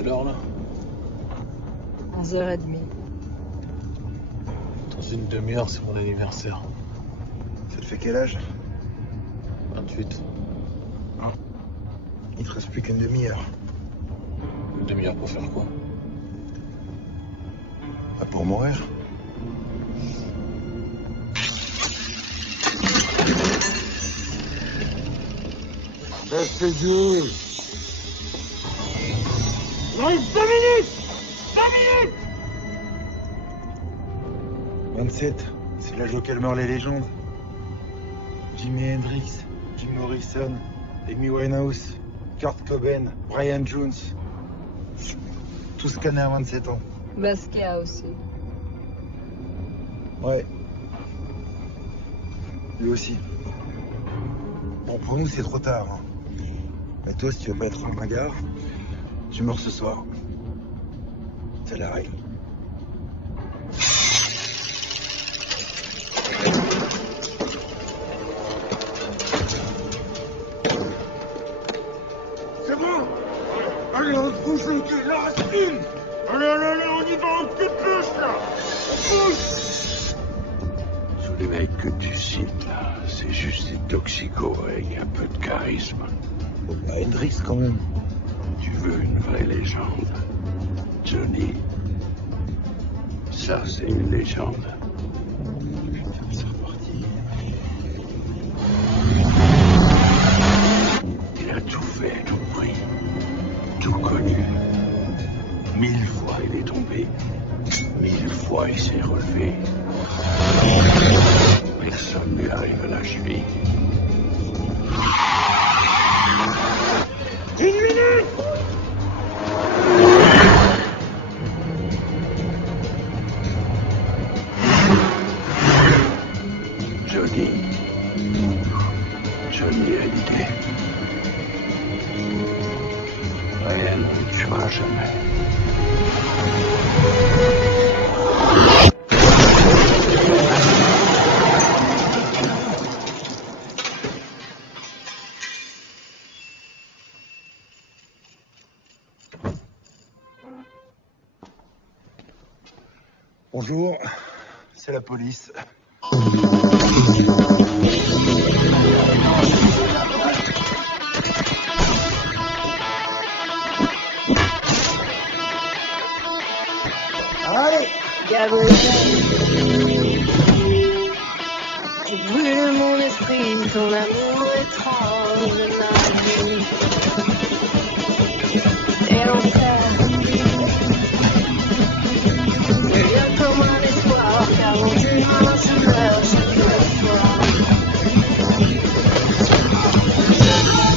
quelle heure là? 11h30. Dans une demi-heure, c'est mon anniversaire. Ça te fait quel âge? 28. Il te reste plus qu'une demi-heure. Une demi-heure pour faire quoi? Pas pour mourir. Essayez. Il reste 2 minutes. 27, c'est l'âge auquel meurent les légendes. Jimi Hendrix, Jim Morrison, Amy Winehouse, Kurt Cobain, Brian Jones. Tous scannés à 27 ans. Basquiat aussi. Ouais. Lui aussi. Bon, pour nous, c'est trop tard. Hein. Mais toi, si tu veux pas être un ringard, tu meurs ce soir. C'est la règle. C'est bon. Allez, on pousse le cul. Là, reste une. Allez, on y va, on te pousse, là. On pousse. Tous les mecs que tu cites, là, c'est juste des toxicos avec un peu de charisme. Bah, Hendrix, quand même. Tu veux une vraie légende, Johnny? Ça, c'est une légende. C'est reparti. Il a tout fait, tout pris, tout connu. 1000 fois il est tombé, 1000 fois il s'est relevé. Personne ne lui arrive à la cheville. Une minute. Johnny Hallyday. Rien ne le tuera jamais. Bonjour, c'est la police. Allez! Gabriel, tu brûles mon esprit, ton amour étrange de ma vie. Et l'enfer, c'est bien comme un espoir, car mon humain se meurt chaque fois.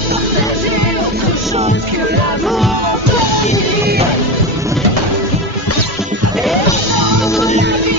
Partager autre chose que l'amour, toi qui dis. Et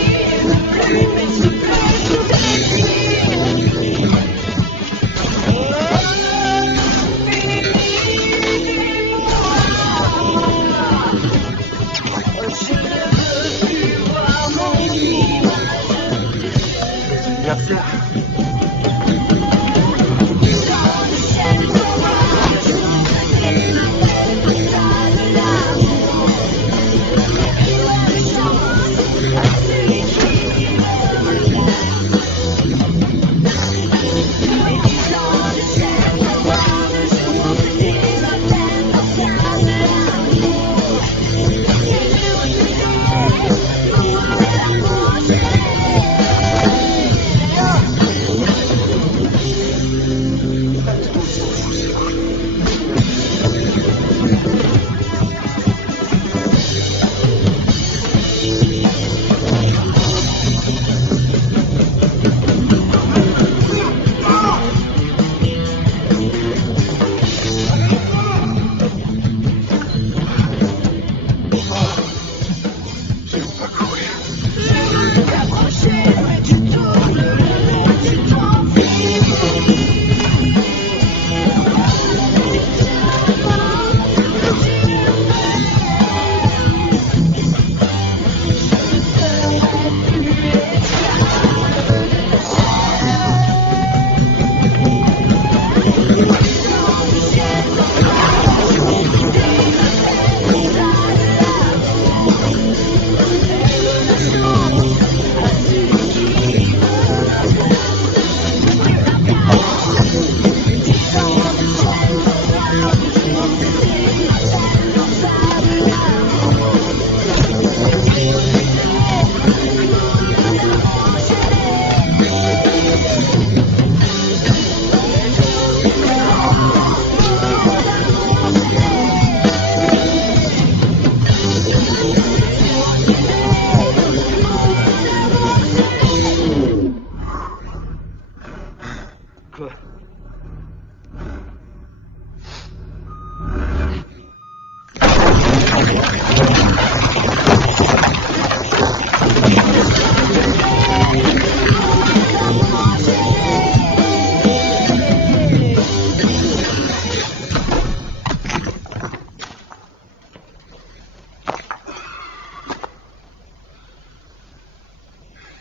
Quoi?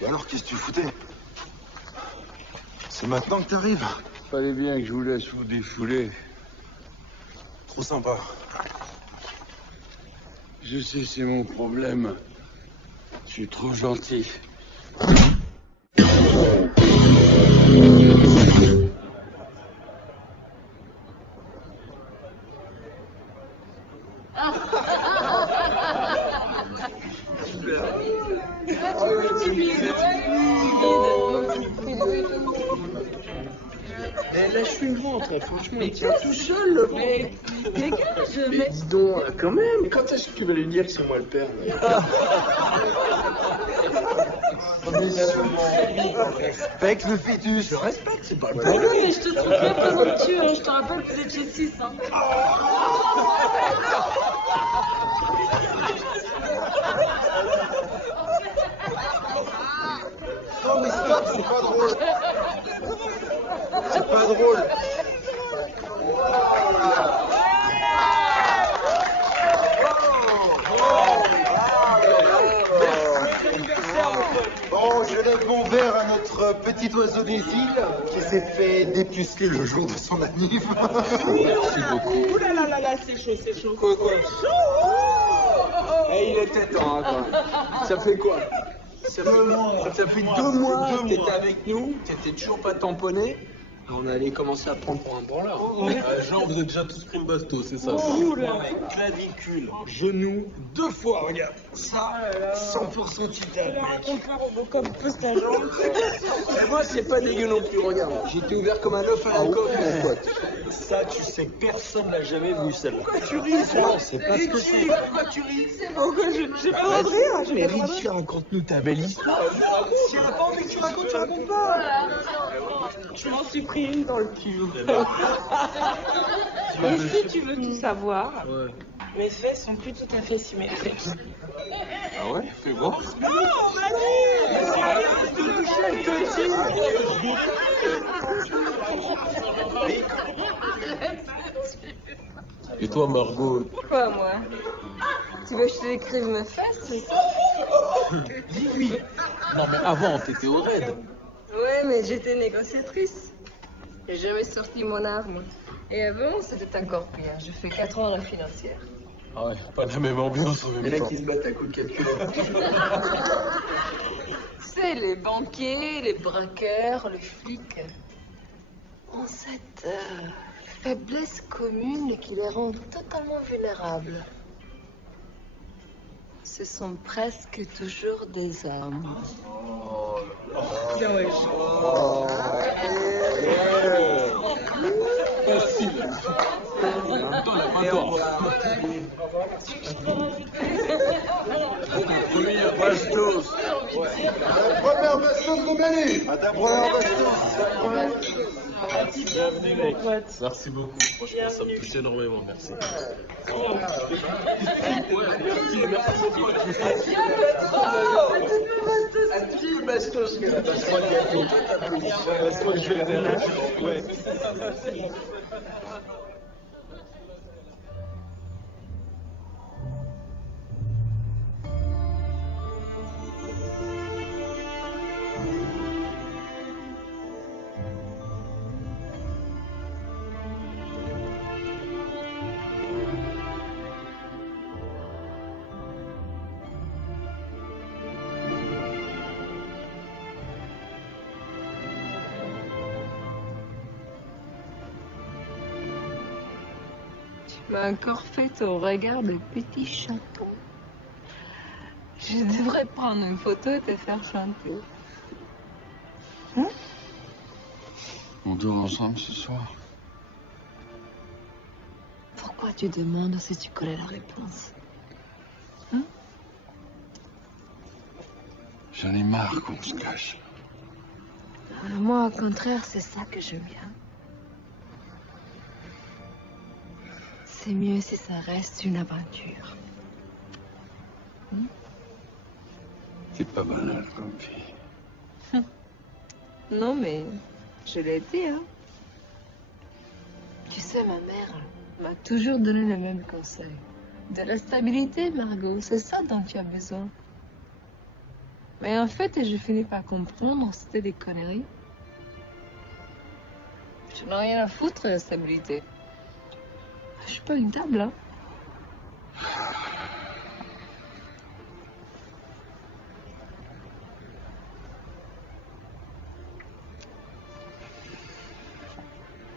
Et alors, qu'est-ce que tu foutais? C'est maintenant que t'arrives. Fallait bien que je vous laisse vous défouler. Trop sympa. Je sais, c'est mon problème. Je suis trop gentil. Mais lâche-lui le ventre, franchement, il tient tout seul le ventre. Dégage, Mais dis donc, quand même, quand est-ce que tu vas lui dire que c'est moi le père? Respecte le fœtus. Je respecte, c'est pas le Non, problème. mais je te trouve bien présomptueux, hein. Je te rappelle que vous étiez 6, hein. Non mais stop, c'est pas drôle. C'est pas drôle. Bon, je lève mon verre à notre petit oiseau des îles qui s'est fait dépuceler le jour de son anniv. Merci beaucoup. Ouh là là là là, c'est chaud, c'est chaud. Quoi? Eh, il était temps, hein, quoi. Ça fait quoi? Ça fait 2 mois que t'étais avec nous, t'étais toujours pas tamponné. On allait commencer à prendre pour un branleur. Genre, vous êtes déjà tous pris une basto, c'est ça? Non, mais clavicule, genou, 2 fois, regarde. Ça, 100% titane. Raconte pas Robocop, pose ta jambe. Et moi, c'est pas dégueu non plus, regarde. J'étais ouvert comme un œuf à la coque, mon pote. Ça, tu sais que personne n'a jamais vu celle-là. Pourquoi tu ris, toi? C'est pas ce que c'est. Pourquoi tu ris? Pourquoi j'ai pas le droit de rire? Mais Richie, raconte-nous ta belle histoire. Si elle a pas envie que tu racontes pas. Je m'en suis pris une dans le cul. Et si tu veux tout savoir, mes fesses sont plus tout à fait symétriques. Ah ouais? Fais voir. Non, vas-y! Toucher le Et toi, Margot? Quoi, moi? Tu veux que je te décrive mes fesses, c'est ça? Dis-lui. Non, mais avant, t'étais au raid. Ouais, mais j'étais négociatrice. J'ai jamais sorti mon arme. Et avant, c'était encore pire. J'ai fait 4 ans à la financière. Ah ouais, pas la même ambiance en Les même mecs temps. qui se battent à coups de calculateur. C'est les banquiers, les braqueurs, les flics. Ont cette faiblesse commune qui les rend totalement vulnérables. Ce sont presque toujours des hommes. Bien ouais. Facile. Dans la main d'or. Première bastos. La première baston de l'année. À ta première baston. Merci beaucoup. Franchement, ça me touche énormément. Merci. Bastos, Tu m'as encore fait au regard de petit chaton. Je devrais prendre une photo et te faire chanter. On dort ensemble ce soir. tu demandes si tu connais la réponse? J'en ai marre qu'on se cache. Moi, au contraire, c'est ça que j'aime bien. C'est mieux si ça reste une aventure. C'est pas banal comme fille. Non, mais je l'ai dit, hein. Tu sais, ma mère m'a toujours donné le même conseil. De la stabilité, Margot, c'est ça dont tu as besoin. Mais en fait, je finis par comprendre que c'était des conneries. Je n'ai rien à foutre de la stabilité. Je suis pas une table, hein.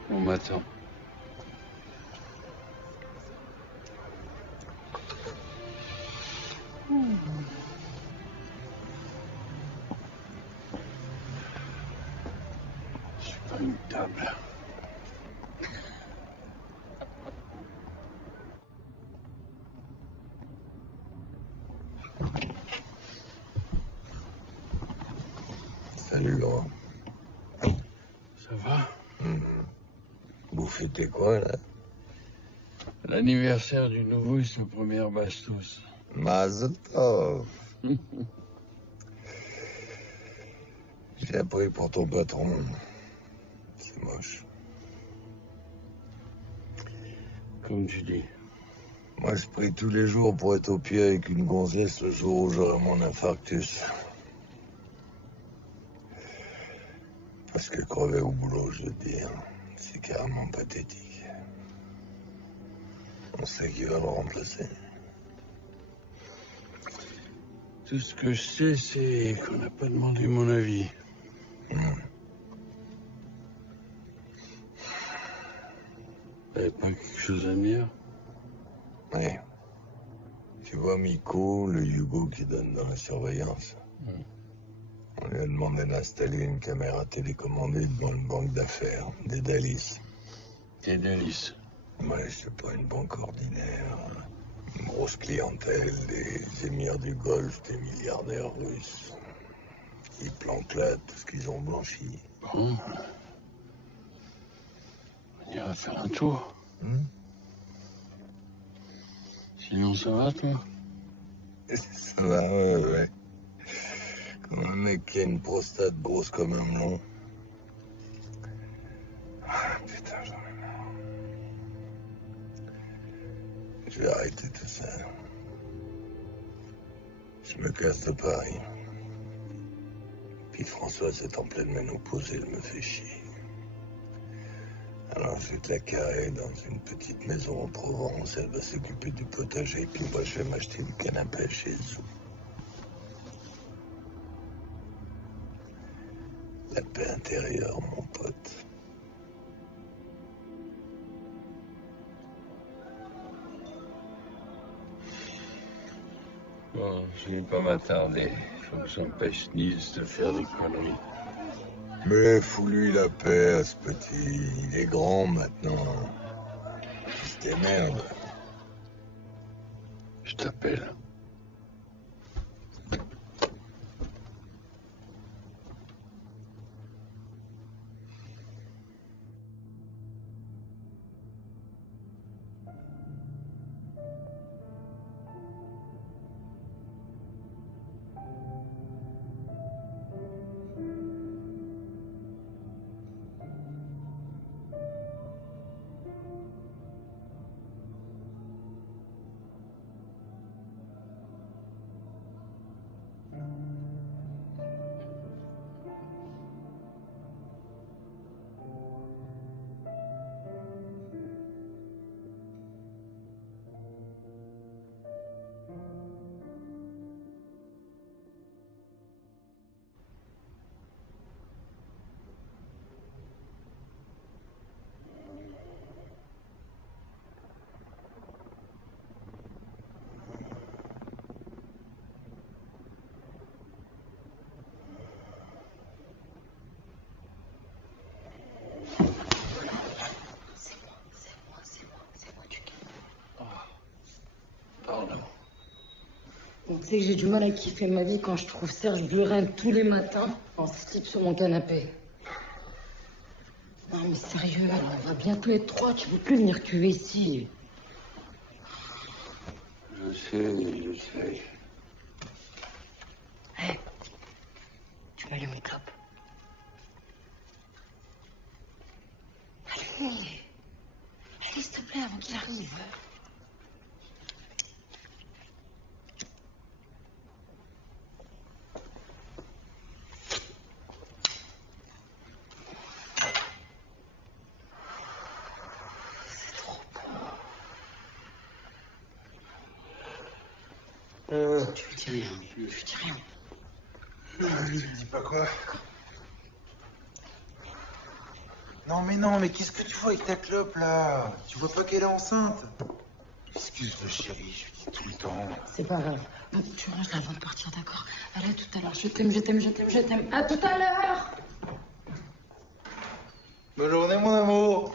On m'attend. Je suis pas une table. Salut, grand. Ça va? Vous fêtez quoi, là? L'anniversaire du nouveau et sa première bastos. Mazel tov. J'ai appris pour ton patron. C'est moche. Comme tu dis. Moi, je prie tous les jours pour être au pied avec une gonzesse le jour où j'aurai mon infarctus. Parce que crever au boulot, je veux dire, c'est carrément pathétique. On sait qui va le remplacer. Tout ce que je sais, c'est qu'on n'a pas demandé mon avis. T'avais pas quelque chose à dire? Oui. Tu vois Miko, le Hugo qui donne dans la surveillance. On lui a demandé d'installer une caméra télécommandée devant une banque d'affaires, des Dalis. Des délices. Ouais, c'est pas une banque ordinaire. Une grosse clientèle, des émirs du Golfe, des milliardaires russes. Qui planquent là tout ce qu'ils ont blanchi. Bon. On ira faire un tour. Sinon, ça va, toi? Ça va, ouais. Comme un mec qui a une prostate grosse comme un melon. Ah, putain, j'en ai marre. Je vais arrêter tout ça. Je me casse de Paris. Puis Françoise est en pleine ménopause et elle me fait chier. Alors je vais te la carrer dans une petite maison en Provence, elle va s'occuper du potager, puis moi je vais m'acheter une canne à pêche chez Zou. La paix intérieure, mon pote. Bon, je vais pas m'attarder. Faut que j'empêche Nils de faire des conneries. Mais fous-lui la paix à ce petit, il est grand maintenant. Il se démerde. Je t'appelle. Tu sais que j'ai du mal à kiffer ma vie quand je trouve Serge Buren tous les matins en slip sur mon canapé. Non mais sérieux, on va bientôt être 3, tu peux plus venir cuver ici. Je sais. Hé, tu m'allumes une clope. Allez, allez s'il te plaît avant qu'il arrive. Tu lui dis rien, je lui dis rien. Tu lui dis pas quoi? Non mais qu'est-ce que tu vois avec ta clope là? Tu vois pas qu'elle est enceinte? Excuse-le chérie, je lui dis tout le temps. C'est pas grave. Bon, tu ranges là avant de partir, d'accord? Allez, à tout à l'heure. Je t'aime. À tout à l'heure! Bonne journée mon amour.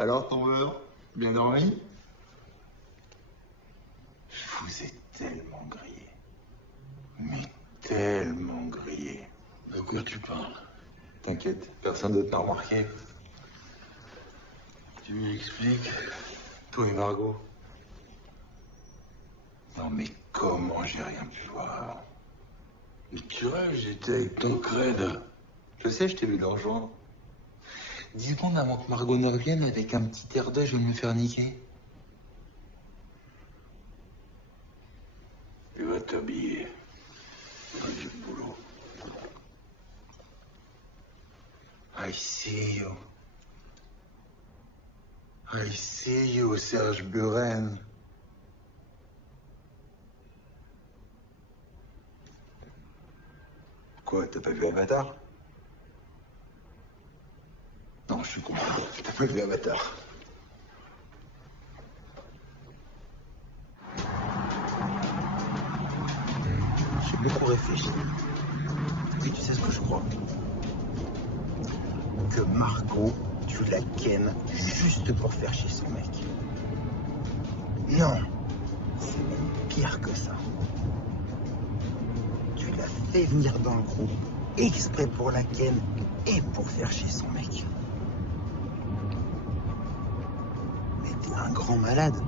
Alors, ton beurre, bien dormi? Je vous ai tellement grillé. Mais tellement grillé. De quoi tu parles? T'inquiète, personne d'autre n'a remarqué. Tu m'expliques? Toi et Margot. Non mais comment j'ai rien pu voir? Mais tu rêves, j'étais avec ton crède. Je sais, je t'ai vu le rejoindre. 10 secondes avant que Margot ne revienne, avec un petit air d'œil, je vais me faire niquer. Tu vas t'habiller. Pas du boulot. I see you. I see you, Serge Buren. Quoi, t'as pas vu Avatar? Non, je suis con. T'as pas vu Avatar? J'ai beaucoup réfléchi. Et tu sais ce que je crois? Que Margot, tu la kennes juste pour faire chier son mec. Non, c'est même pire que ça. Tu l'as fait venir dans le groupe exprès pour la ken et pour faire chier son mec. Mais t'es un grand malade.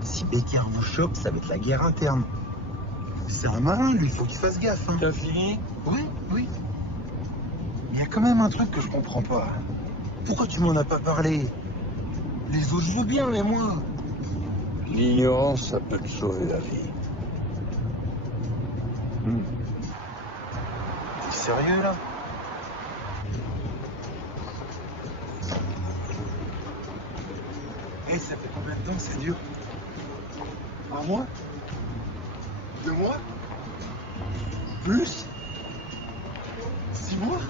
Si Becker vous chope, ça va être la guerre interne. C'est un malin, lui, il faut qu'il fasse gaffe. Hein. T'as fini? Oui. Il y a quand même un truc que je comprends pas. Pourquoi tu m'en as pas parlé? Les autres, je veux bien, mais moi... L'ignorance, ça peut te sauver la vie. T'es sérieux, là? Et ça fait combien de temps que ça dure? Un mois? 2 mois? Plus? 6 mois?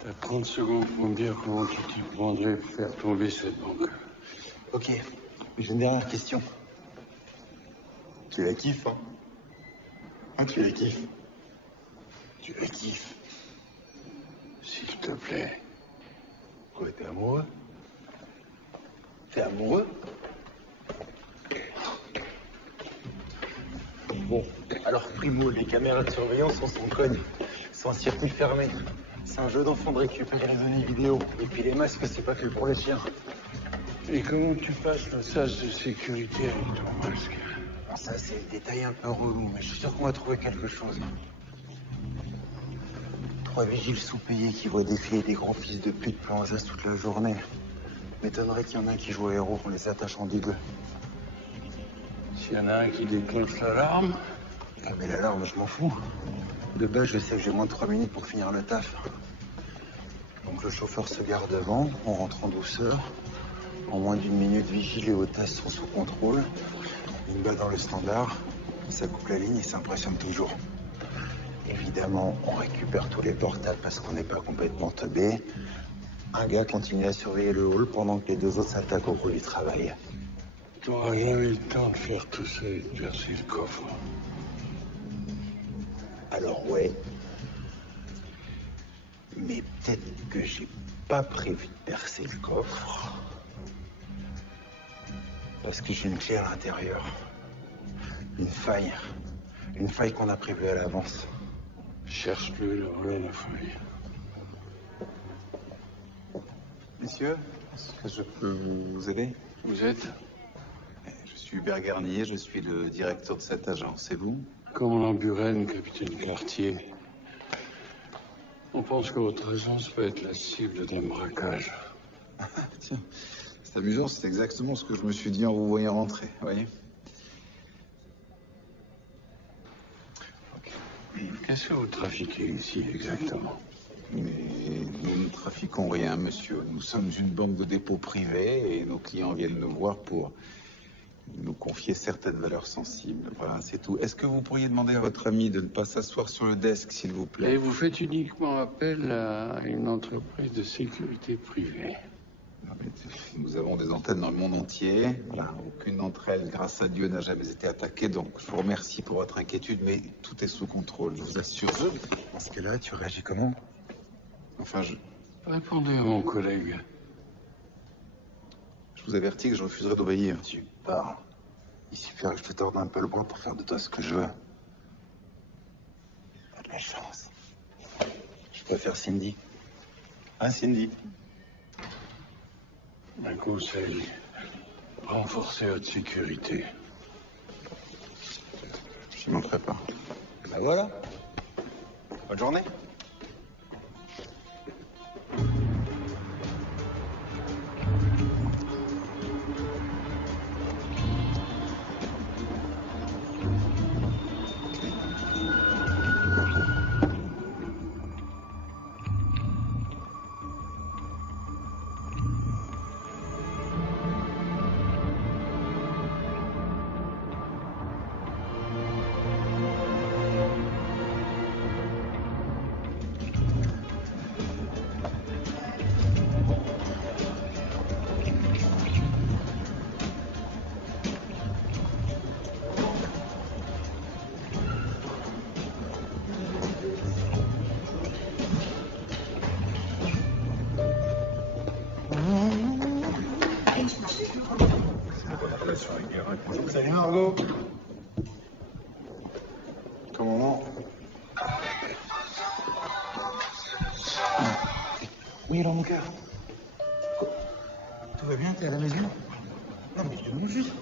T'as 30 secondes pour me dire comment tu t'y prendrais pour faire tomber cette banque. Ok, j'ai une dernière question. Tu la kiffes, hein? Hein, tu la kiffes? Tu la kiffes? S'il te plaît. Quoi, t'es amoureux? T'es amoureux? Bon, alors Primo, les caméras de surveillance, on s'en cogne. C'est en circuit fermé. C'est un jeu d'enfant de récupérer les données vidéo. Et puis les masques, c'est pas que pour les chiens. Et comment tu passes le sas de sécurité avec ton masque? Bon, ça, c'est le détail un peu relou, mais je suis sûr qu'on va trouver quelque chose. 3 vigiles sous-payés qui voient défiler des grands fils de pute plan Alsace toute la journée. M'étonnerait qu'il y en a un qui joue au héros qu'on les attache en digue. S'il y en a un qui déclenche l'alarme. Ah, mais l'alarme, je m'en fous. De base, je sais que j'ai moins de 3 minutes pour finir le taf. Donc le chauffeur se gare devant, on rentre en douceur. En moins d'1 minute, vigile et hôtesse sont sous contrôle. Une balle dans le standard, ça coupe la ligne et ça impressionne toujours. Évidemment, on récupère tous les portables parce qu'on n'est pas complètement teubé. Un gars continue à surveiller le hall pendant que les deux autres s'attaquent au gros du travail. T'auras jamais le temps de faire tout ça et de percer le coffre. Alors ouais. Mais peut-être que j'ai pas prévu de percer le coffre. Parce que j'ai une clé à l'intérieur. Une faille. Une faille qu'on a prévue à l'avance. Cherche-le, la faille. Monsieur, est-ce que je peux vous aider? Vous êtes? Je suis Hubert Garnier, je suis le directeur de cette agence. Et vous? Commandant Buren, capitaine Cartier. On pense que votre agence peut être la cible d'un braquage. Tiens, c'est amusant, c'est exactement ce que je me suis dit en vous voyant rentrer, vous voyez? Qu'est-ce que vous trafiquez ici exactement? Mais nous ne trafiquons rien, monsieur. Nous sommes une banque de dépôt privée et nos clients viennent nous voir pour nous confier certaines valeurs sensibles. Voilà, c'est tout. Est-ce que vous pourriez demander à votre ami de ne pas s'asseoir sur le desk, s'il vous plaît? Et vous faites uniquement appel à une entreprise de sécurité privée. Nous avons des antennes dans le monde entier. Voilà, aucune d'entre elles, grâce à Dieu, n'a jamais été attaquée. Donc, je vous remercie pour votre inquiétude, mais tout est sous contrôle, je vous assure. Dans ce cas-là, tu réagis comment? Enfin, Répondez à mon collègue. je vous avertis que je refuserai d'obéir. Tu pars. Il suffirait que je te torde un peu le bras pour faire de toi ce que je veux. Pas de la chance. Je préfère Cindy. Hein, Cindy? Un conseil. Renforcez votre sécurité. Je n'y manquerai pas. Ben voilà. Bonne journée. Salut Margot. Comment? Oui, alors mon cœur. Tout va bien, t'es à la maison? Non mais je demande juste.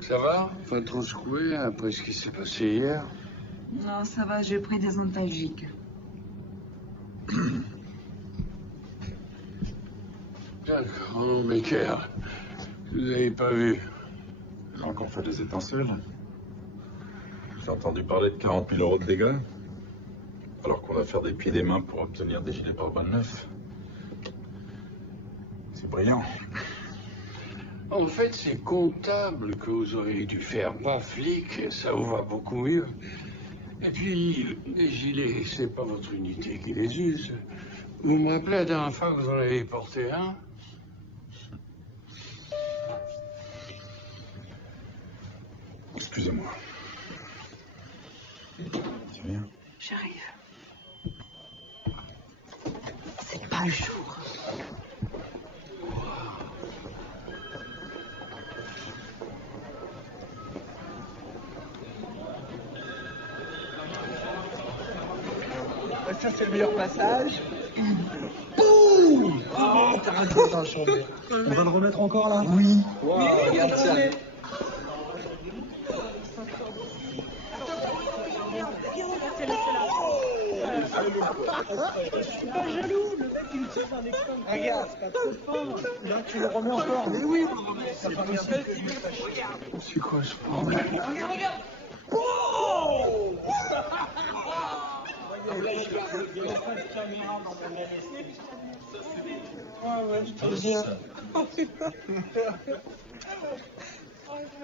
Ça va? Pas trop secoué après ce qui s'est passé hier? Non, ça va, j'ai pris des antalgiques. D'accord, non, Becker. Vous n'avez pas vu. J'ai encore fait des étincelles. J'ai entendu parler de 40 000 euros de dégâts. Alors qu'on va faire des pieds et des mains pour obtenir des gilets pare-balles neufs. C'est brillant. En fait, c'est comptable que vous auriez dû faire, pas flic, ça vous va beaucoup mieux. Et puis, les gilets, c'est pas votre unité qui les use. Vous me rappelez la dernière fois que vous en avez porté un? Excusez-moi. Tu viens? J'arrive. C'est pas le jour. Ça, c'est le meilleur passage. Boum! Oh, t'as raté ça, chambé. On va le remettre encore là? Oui. Wow, regarde ça. Je suis pas jaloux, le mec il me fait un extra. Regarde, c'est pas trop fin. Là, tu le remets encore. Mais oui, on le remet. C'est pas possible. C'est quoi ce problème? Regarde, regarde. Oh! Il y a pas de caméra dans mon laissé. Ouais, je te dis. Oh putain.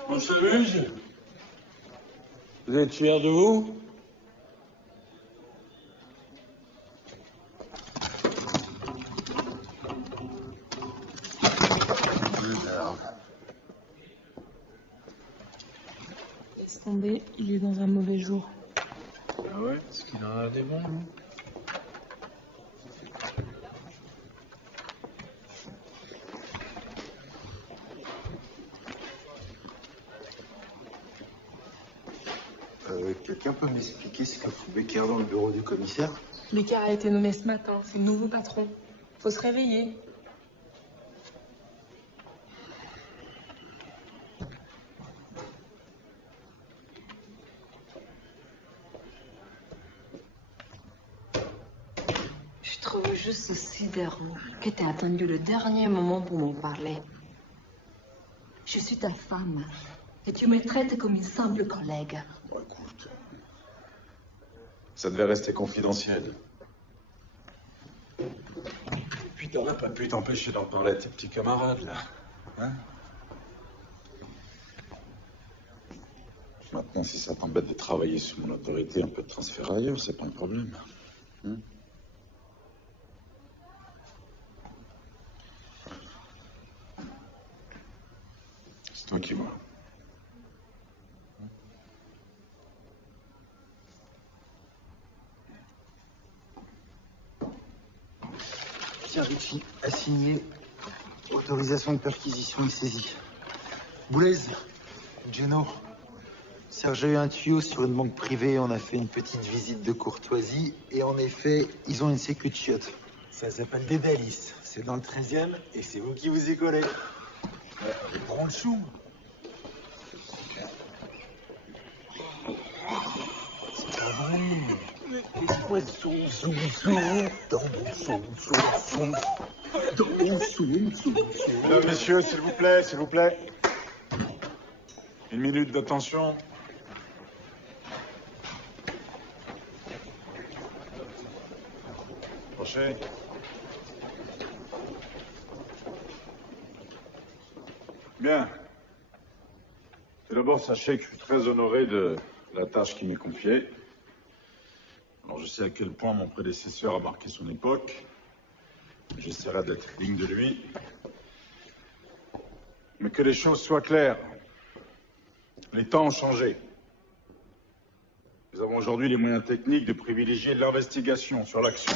On s'amuse? Vous êtes fiers de vous? Laisse tomber, il est dans un mauvais jour. Ah ouais? Est-ce qu'il en a des bons, lui? Quelqu'un peut m'expliquer ce que fout Becker dans le bureau du commissaire? Becker a été nommé ce matin, c'est le nouveau patron. Faut se réveiller. Je trouve juste sidérant que tu aies attendu le dernier moment pour m'en parler. Je suis ta femme et tu me traites comme une simple collègue. Bon, écoute, ça devait rester confidentiel. Puis t'aurais pas pu t'empêcher d'en parler à tes petits camarades, là. Hein? Maintenant, si ça t'embête de travailler sous mon autorité, un peu de transfert ailleurs, c'est pas un problème. Hein? C'est toi qui vois. Tiens, Richie, assigné. Autorisation de perquisition et saisie. Boulez, Geno. Serge a eu un tuyau sur une banque privée, on a fait une petite visite de courtoisie, et en effet, ils ont une sécu de chiottes. Ça s'appelle des Dédalice. C'est dans le 13e, et c'est vous qui vous y collez. Prends le chou. C'est pas vrai. Les poissons sont dans mon son. Mesdames, messieurs, s'il vous plaît, s'il vous plaît. Une minute d'attention. Approchez. Bien. Tout d'abord, sachez que je suis très honoré de la tâche qui m'est confiée. Alors, je sais à quel point mon prédécesseur a marqué son époque. J'essaierai d'être digne de lui. Mais que les choses soient claires. Les temps ont changé. Nous avons aujourd'hui les moyens techniques de privilégier l'investigation sur l'action.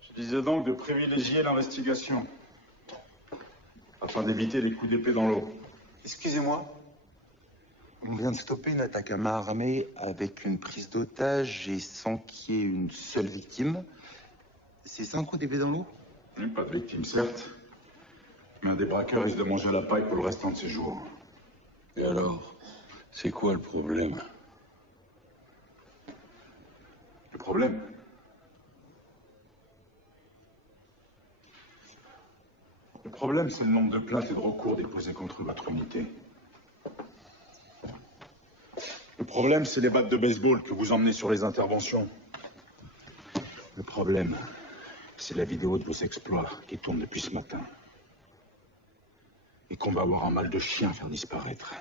Je disais donc de privilégier l'investigation, afin d'éviter les coups d'épée dans l'eau. Excusez-moi. On vient de stopper une attaque à main armée avec une prise d'otage et sans qu'il y ait une seule victime. C'est ça un coup d'épée dans l'eau? Pas de victime, certes. Mais un des braqueurs risque de manger la paille pour le restant de ses jours. Et alors, c'est quoi le problème? Le problème? Le problème, c'est le nombre de plaintes et de recours déposés contre votre unité. Le problème, c'est les battes de baseball que vous emmenez sur les interventions. Le problème, c'est la vidéo de vos exploits qui tourne depuis ce matin. Et qu'on va avoir un mal de chien à faire disparaître.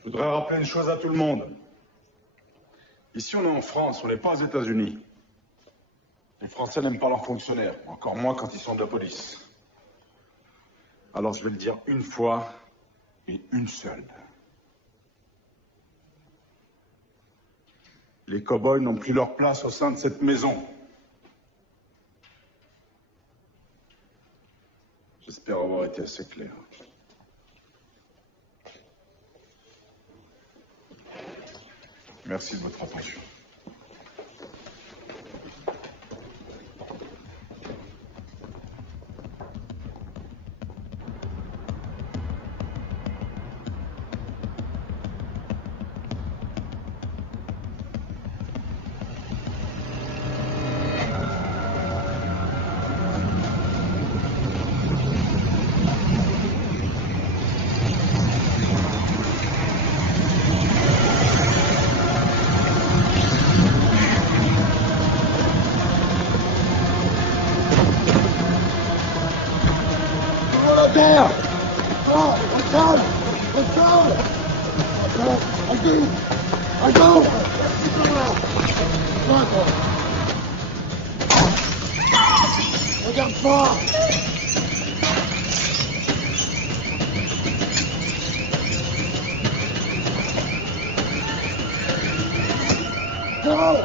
Je voudrais rappeler une chose à tout le monde. Ici, on est en France, on n'est pas aux États-Unis. Les Français n'aiment pas leurs fonctionnaires, encore moins quand ils sont de la police. Alors je vais le dire une fois et une seule. Les cow-boys n'ont plus leur place au sein de cette maison. J'espère avoir été assez clair. Merci de votre attention. Terre! Oh, on calme! On calme! On go! On go! Regarde fort! Go!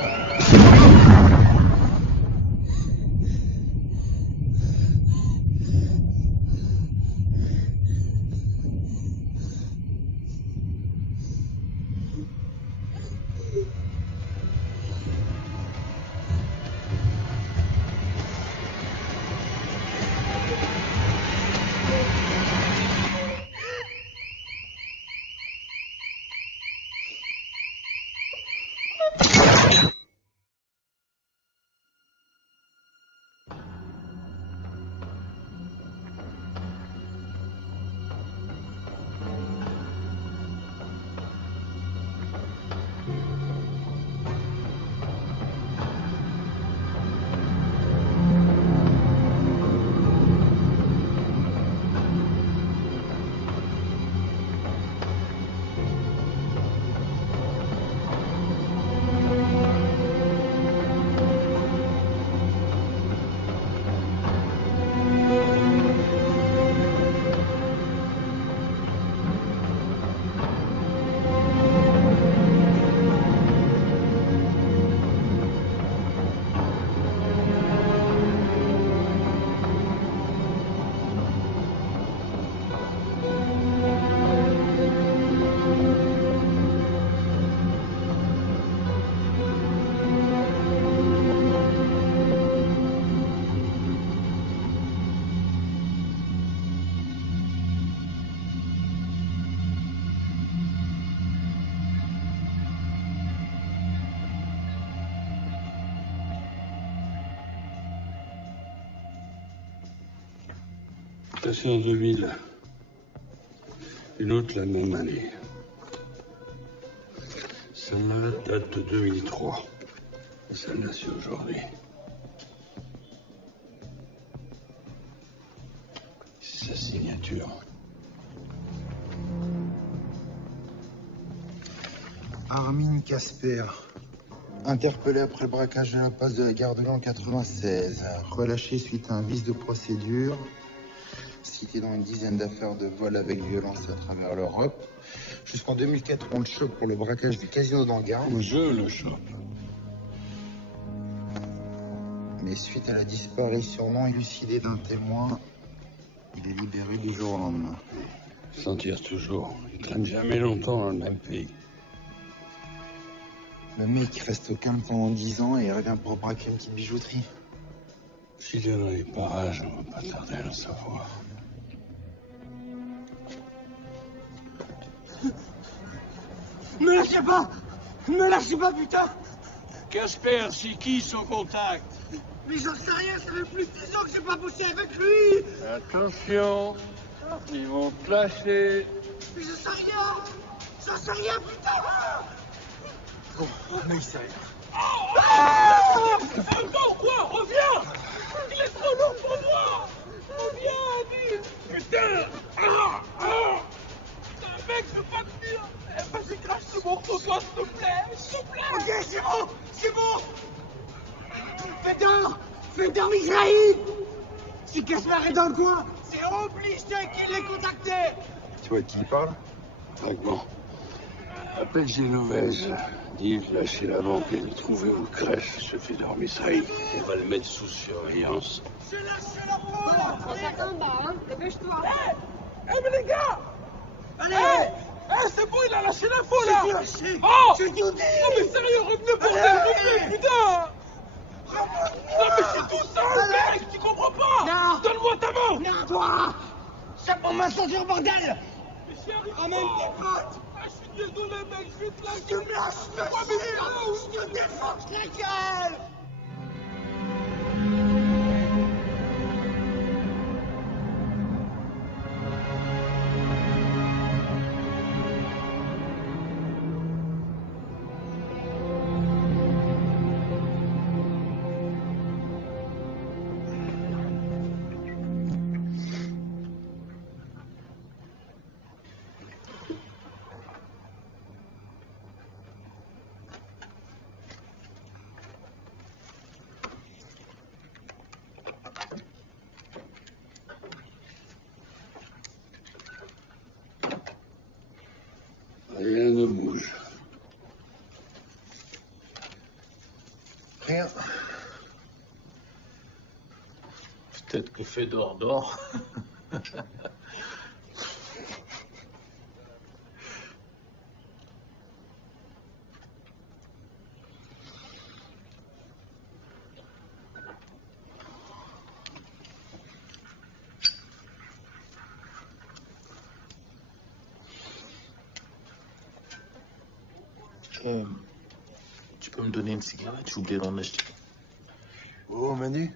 C'est en 2000. Une autre la même année. Celle-là date de 2003. Et celle-là, c'est aujourd'hui. C'est sa signature. Armin Casper, interpellé après le braquage de la passe de la gare de Lyon en 96, relâché suite à un vice de procédure, cité dans une dizaine d'affaires de vol avec violence à travers l'Europe. Jusqu'en 2004, on le chope pour le braquage du casino d'Angar. Je le chope. Mais suite à la disparition non élucidée d'un témoin, il est libéré du jour au lendemain. S'en tire toujours. Il traîne jamais longtemps dans le même pays. Le mec reste au calme pendant 10 ans et revient pour braquer une petite bijouterie. S'il est dans les parages, on va pas tarder à le savoir. Ne lâchez pas! Ne lâchez pas, putain! Casper, c'est qui son contact? Mais j'en sais rien, ça fait plus de 10 ans que j'ai pas bossé avec lui! Attention, ils vont te lâcher. Mais j'en sais rien! J'en sais rien, putain! Bon, mais il sait rien. Pourquoi? Reviens! Il est trop lourd pour moi! Reviens, Annie! Putain! Mec, je veux pas tenir! Vas-y, crache ce morceau, toi, s'il te plaît! Ok, c'est bon! C'est bon! Fais d'or, Israël! Si Casper est dans le coin, c'est obligé qu'il l'ait contacté! Tu vois de qui il parle? Vaguement. Appelle Génovese. Yves, lâchez la banque et le trouver où crèche se fait dormir ça. On va le mettre sous surveillance. J'ai lâché la foule. On s'attend bas, hein. Dépêche-toi. Mais les gars. Allez. C'est bon, il a lâché l'info là. J'ai lâché. Oh. J'ai tout dit. Non mais sérieux, revenez bordel, revenez, putain. Non mais je suis tout seul, mec, tu comprends pas. Non. Donne-moi ta main. Non, toi. Chape ma ceinture, bordel. Mais j'y arrive pas. Ramène tes potes. Ah, je suis désolé, mec, je vais te lâcher. Tu me lâches le chien. Je te défonce la gueule. Rien ne bouge. Rien. Peut-être que Fedor dort. Tu peux me donner une cigarette? J'ai oublié d'en acheter. Oh, Manu.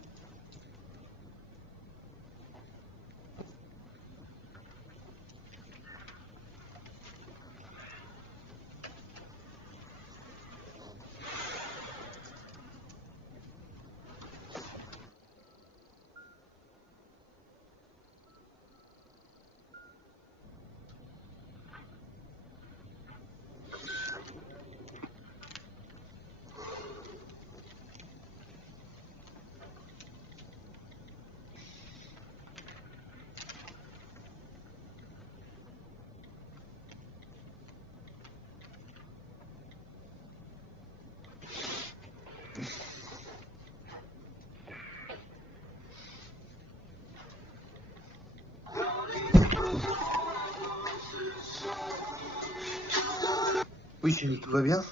Oui, Chérie, tout va bien?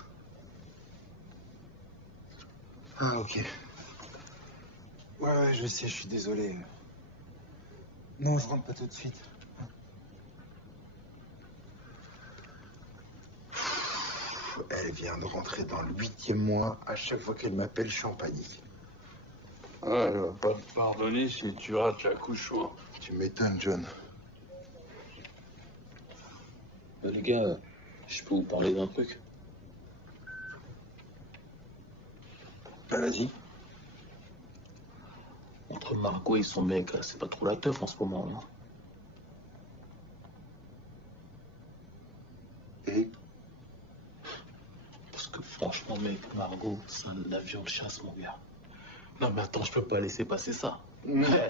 Ah, ok. Ouais, je sais, je suis désolé. Non, je rentre pas tout de suite. Elle vient de rentrer dans le 8e mois. À chaque fois qu'elle m'appelle, je suis en panique. Ah, elle va pas te pardonner si tu rates l'accouchement. Tu m'étonnes, John. Les gars, je peux vous parler d'un truc? Bah, vas-y. Entre Margot et son mec, c'est pas trop la teuf en ce moment, hein. Et Parce que franchement, mec, Margot, c'est un avion de chasse, mon gars. Non, mais attends, je peux pas laisser passer ça.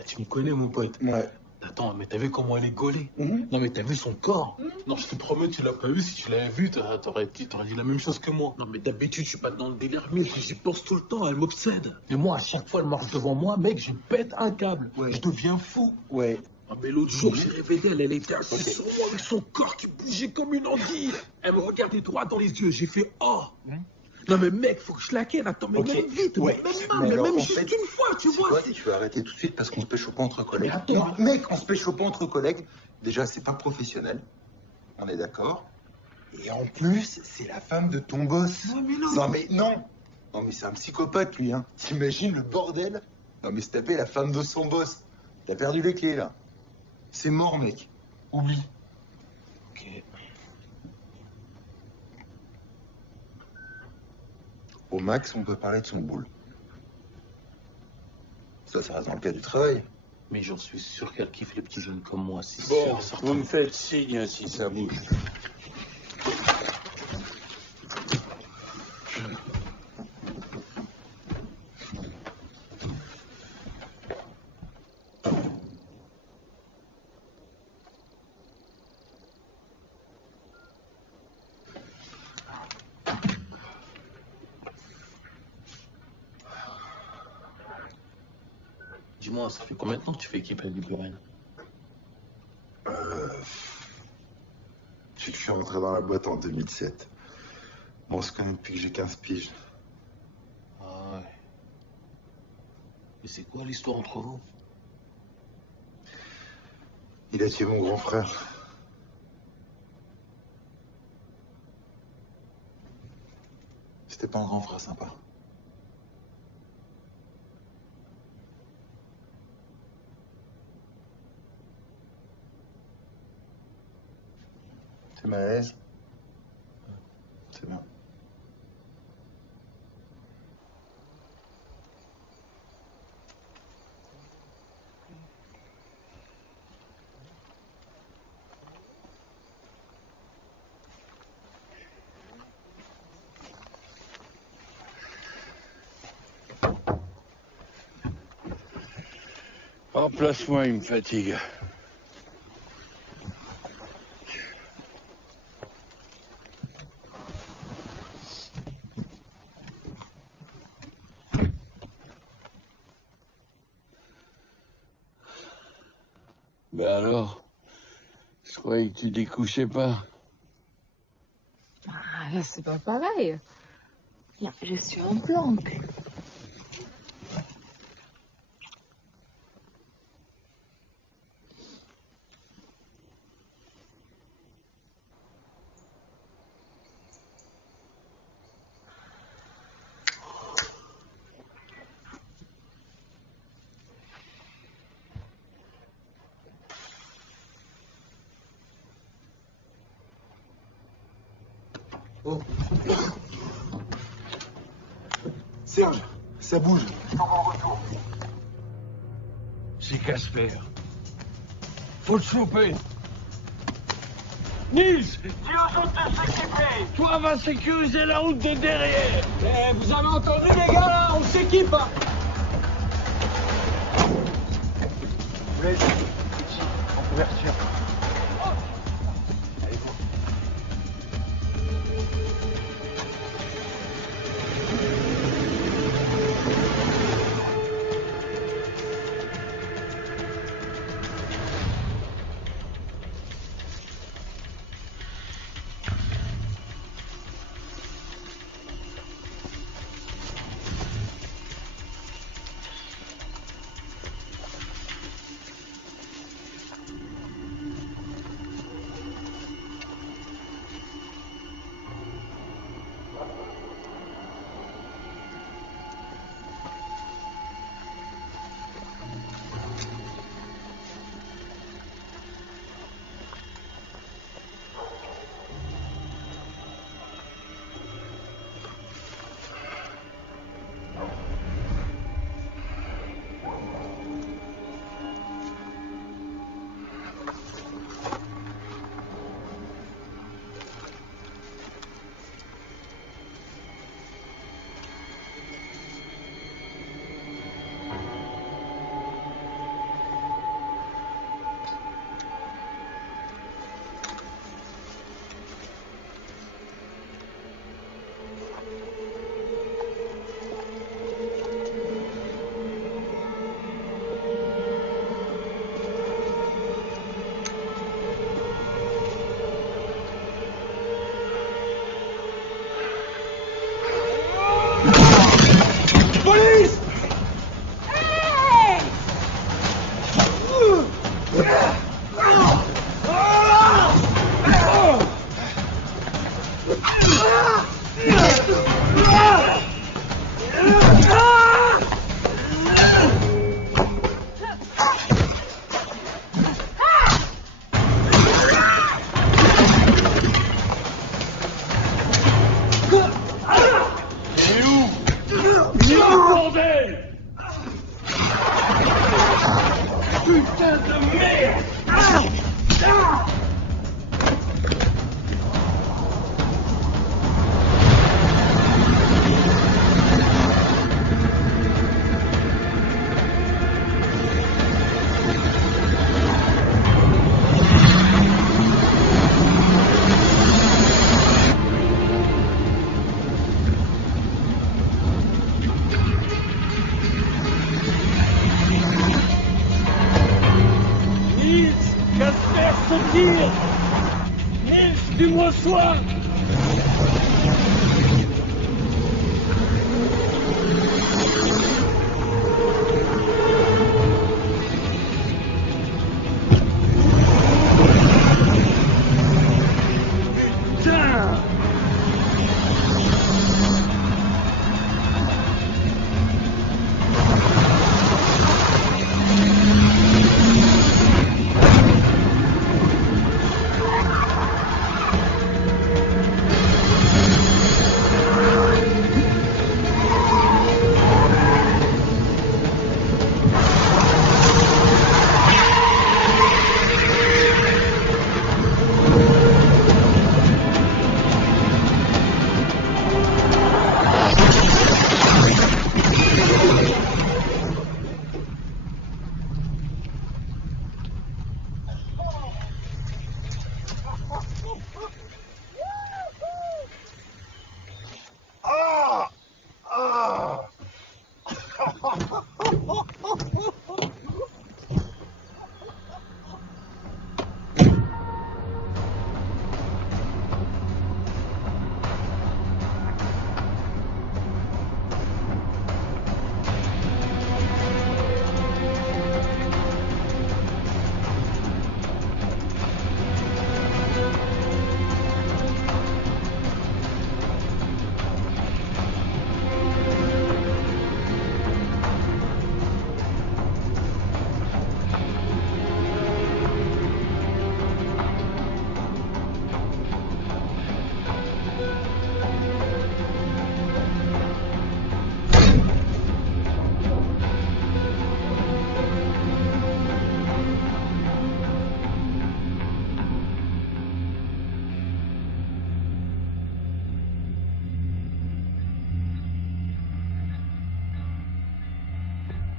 Tu me connais, mon pote. Ouais. Attends, mais t'as vu comment elle est gaulée? Non, mais t'as vu son corps? Non, je te promets, tu l'as pas vu. Si tu l'avais vu, t'aurais dit la même chose que moi. Non, mais d'habitude, je suis pas dans le délire, mais j'y pense tout le temps, elle m'obsède. Et moi, à chaque fois, elle marche devant moi, mec, je pète un câble. Ouais. Je deviens fou. Ouais. Ah, mais l'autre jour, j'ai réveillé, elle était assise sur moi avec son corps qui bougeait comme une anguille. Elle me regardait droit dans les yeux. J'ai fait oh. Non, mais mec, faut que je la ken. Attends, mais Ok. même vite, Ouais. même pas, Mais mais alors, même en juste fait, une fois, tu C'est vois. quoi? Tu vas arrêter tout de suite parce qu'on se pécho pas entre collègues. Mais attends. Non, mec, on se pécho pas entre collègues. Déjà, c'est pas professionnel. On est d'accord? Et en plus, c'est la femme de ton boss. Ouais, mais non. Non, mais non. Non, mais c'est un psychopathe, lui, hein. T'imagines le bordel? Non, mais se taper la femme de son boss. T'as perdu les clés, là. C'est mort, mec. Oublie. Ok. Au max, on peut parler de son boule. Ça reste dans le cas du travail. Mais j'en suis sûr qu'elle kiffe les petits jeunes comme moi, c'est Bon, sûr, certain. vous me faites signe si ça bouge. Dis-moi, ça fait combien de temps que tu fais équipe avec Buren? Je suis rentré dans la boîte en 2007. Bon, c'est quand même depuis que j'ai 15 piges. Ah ouais. Mais c'est quoi l'histoire entre vous? Il a tué mon grand frère. C'était pas un grand frère sympa. T'es mal à l'aise? C'est bien. Remplace-moi, il me fatigue. Ben alors, je croyais que tu découchais pas. Ah, là, c'est pas pareil. Là, je suis en planque. Oh. Serge, ça bouge. C'est Casper. Faut le choper. Nils, dis aux autres de s'équiper. Toi, va sécuriser la route de derrière. Eh, vous avez entendu, les gars, là? On s'équipe, hein? Blaise, ici, en couverture. dire. Nils, tu me reçois.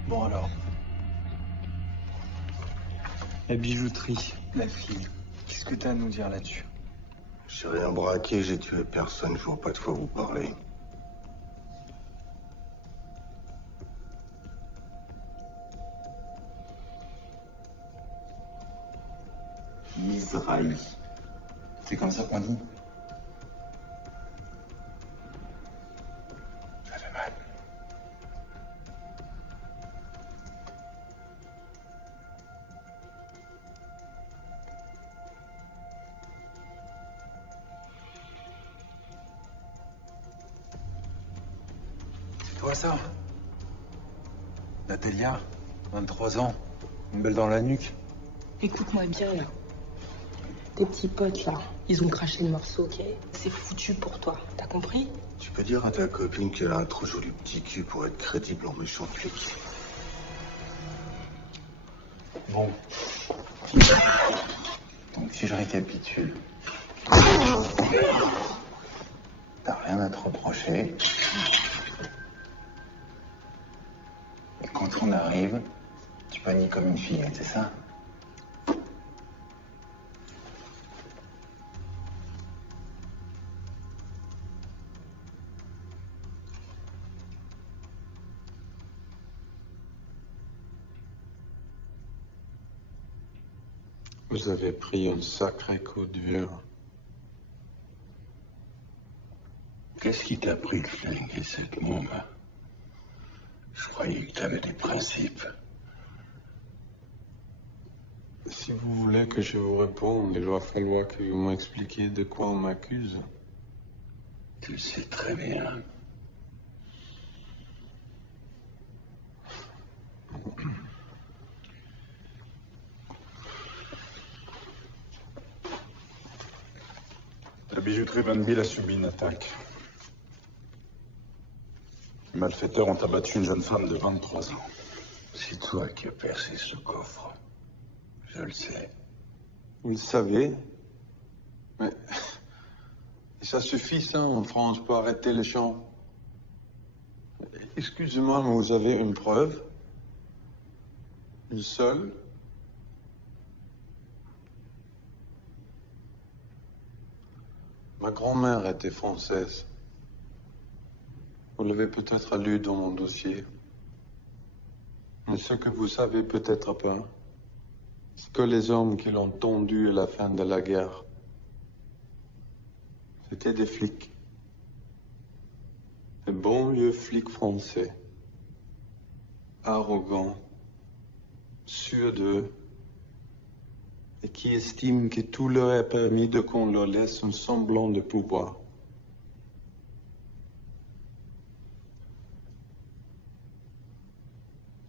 Bon alors. La bijouterie, la fille. Qu'est-ce que t'as à nous dire là-dessus? J'ai rien braqué, j'ai tué personne, je vois pas de quoi vous parlez. Mizrahi. C'est comme ça qu'on dit? Ça fait mal. C'est toi ça? Natalia, 23 ans, une belle dans la nuque. Écoute-moi bien, là. Tes petits potes, là, ils ont craché le morceau, ok? C'est foutu pour toi, t'as compris? Tu peux dire à ta copine qu'elle a un trop joli petit cul pour être crédible en méchant flic. Bon. Donc si je récapitule. T'as rien à te reprocher. Et quand on arrive, tu paniques comme une fille, c'est ça? Vous avez pris un sacré coup de vieux. Qu'est-ce qui t'a pris le flingue et cette môme? Je croyais que t'avais des principes. Si vous voulez que je vous réponde, il va falloir que vous m'expliquiez de quoi on m'accuse. Tu le sais très bien. La bijouterie Van Bill a subi une attaque. Les malfaiteurs ont abattu une jeune femme de 23 ans. C'est toi qui as percé ce coffre. Je le sais. Vous le savez? Mais ça suffit, ça, en France, pour arrêter les champs. Excusez-moi, mais vous avez une preuve? Une seule? Ma grand-mère était française. Vous l'avez peut-être lu dans mon dossier. Mais ce que vous savez peut-être pas, Ce que les hommes qui l'ont tondu à la fin de la guerre, c'était des flics. Des bons vieux flics français. Arrogants, sûrs d'eux, et qui estiment que tout leur est permis de qu'on leur laisse un semblant de pouvoir.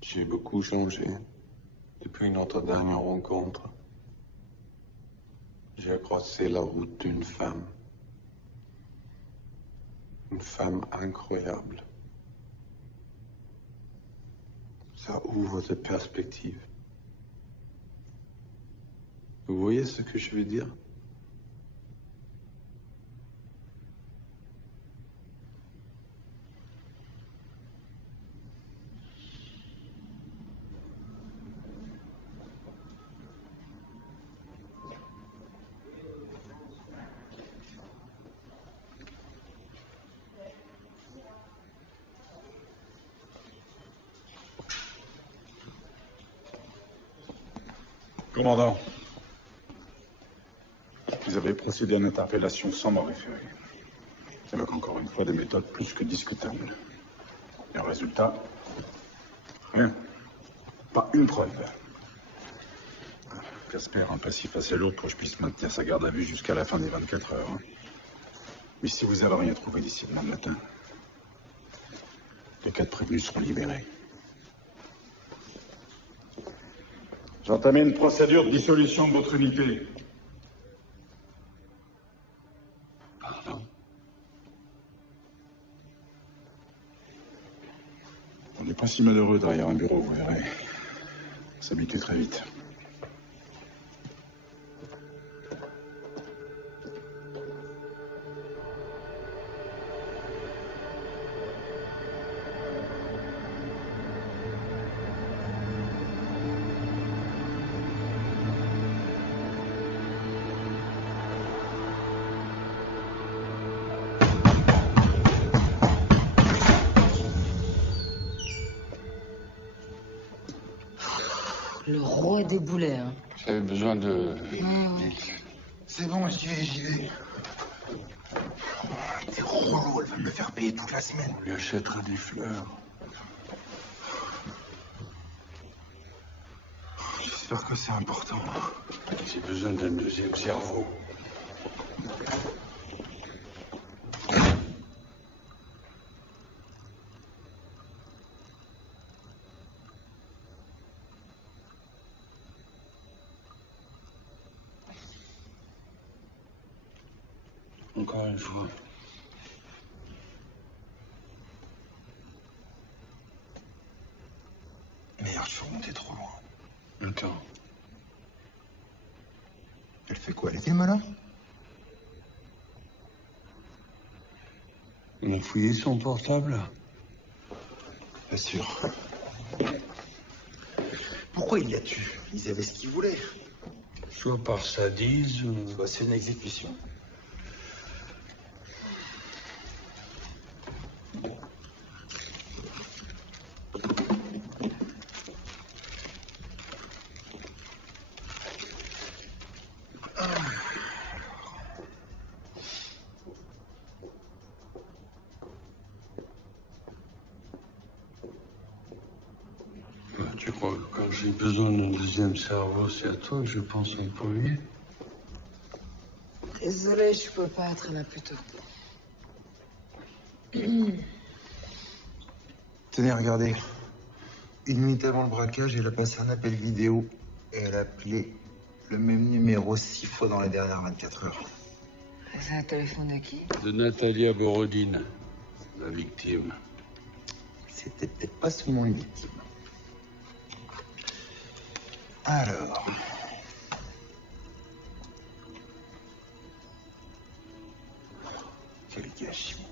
J'ai beaucoup changé depuis notre dernière rencontre. J'ai croisé la route d'une femme. Une femme incroyable. Ça ouvre des perspectives. Vous voyez ce que je veux dire? Commandant, vous avez procédé à une interpellation sans m'en référer. Avec encore une fois des méthodes plus que discutables. Et le résultat, rien. Pas une preuve. J'espère un passif assez lourd pour que je puisse maintenir sa garde à vue jusqu'à la fin des 24 heures. Hein. Mais si vous n'avez rien trouvé d'ici demain matin, les 4 prévenus seront libérés. J'entame une procédure de dissolution de votre unité. Pardon? On n'est pas si malheureux derrière un bureau, vous verrez. S'habituer très vite. Le roi des boulets, hein. J'avais besoin de... C'est bon, j'y vais. T'es relou, elle va me le faire payer toute la semaine. On lui achètera des fleurs. J'espère que c'est important. J'ai besoin d'un deuxième cerveau. Encore une fois. Merde, je suis remonté trop loin. Attends. Elle fait quoi? Elle était malade? On a fouillé son portable? Bien sûr. Pourquoi il l'a tué? Ils avaient ce qu'ils voulaient. Soit par sadisme, Soit c'est une exécution. Tu crois que quand j'ai besoin d'un deuxième cerveau, c'est à toi que je pense en premier? Désolée, je peux pas être là plus tôt. Tenez, regardez. 1 minute avant le braquage, elle a passé un appel vidéo et elle a appelé le même numéro 6 fois dans les dernières 24 heures. C'est un téléphone de qui? De Natalia Borodine, la victime. C'était peut-être pas seulement une victime. Alors... Quel gâchis.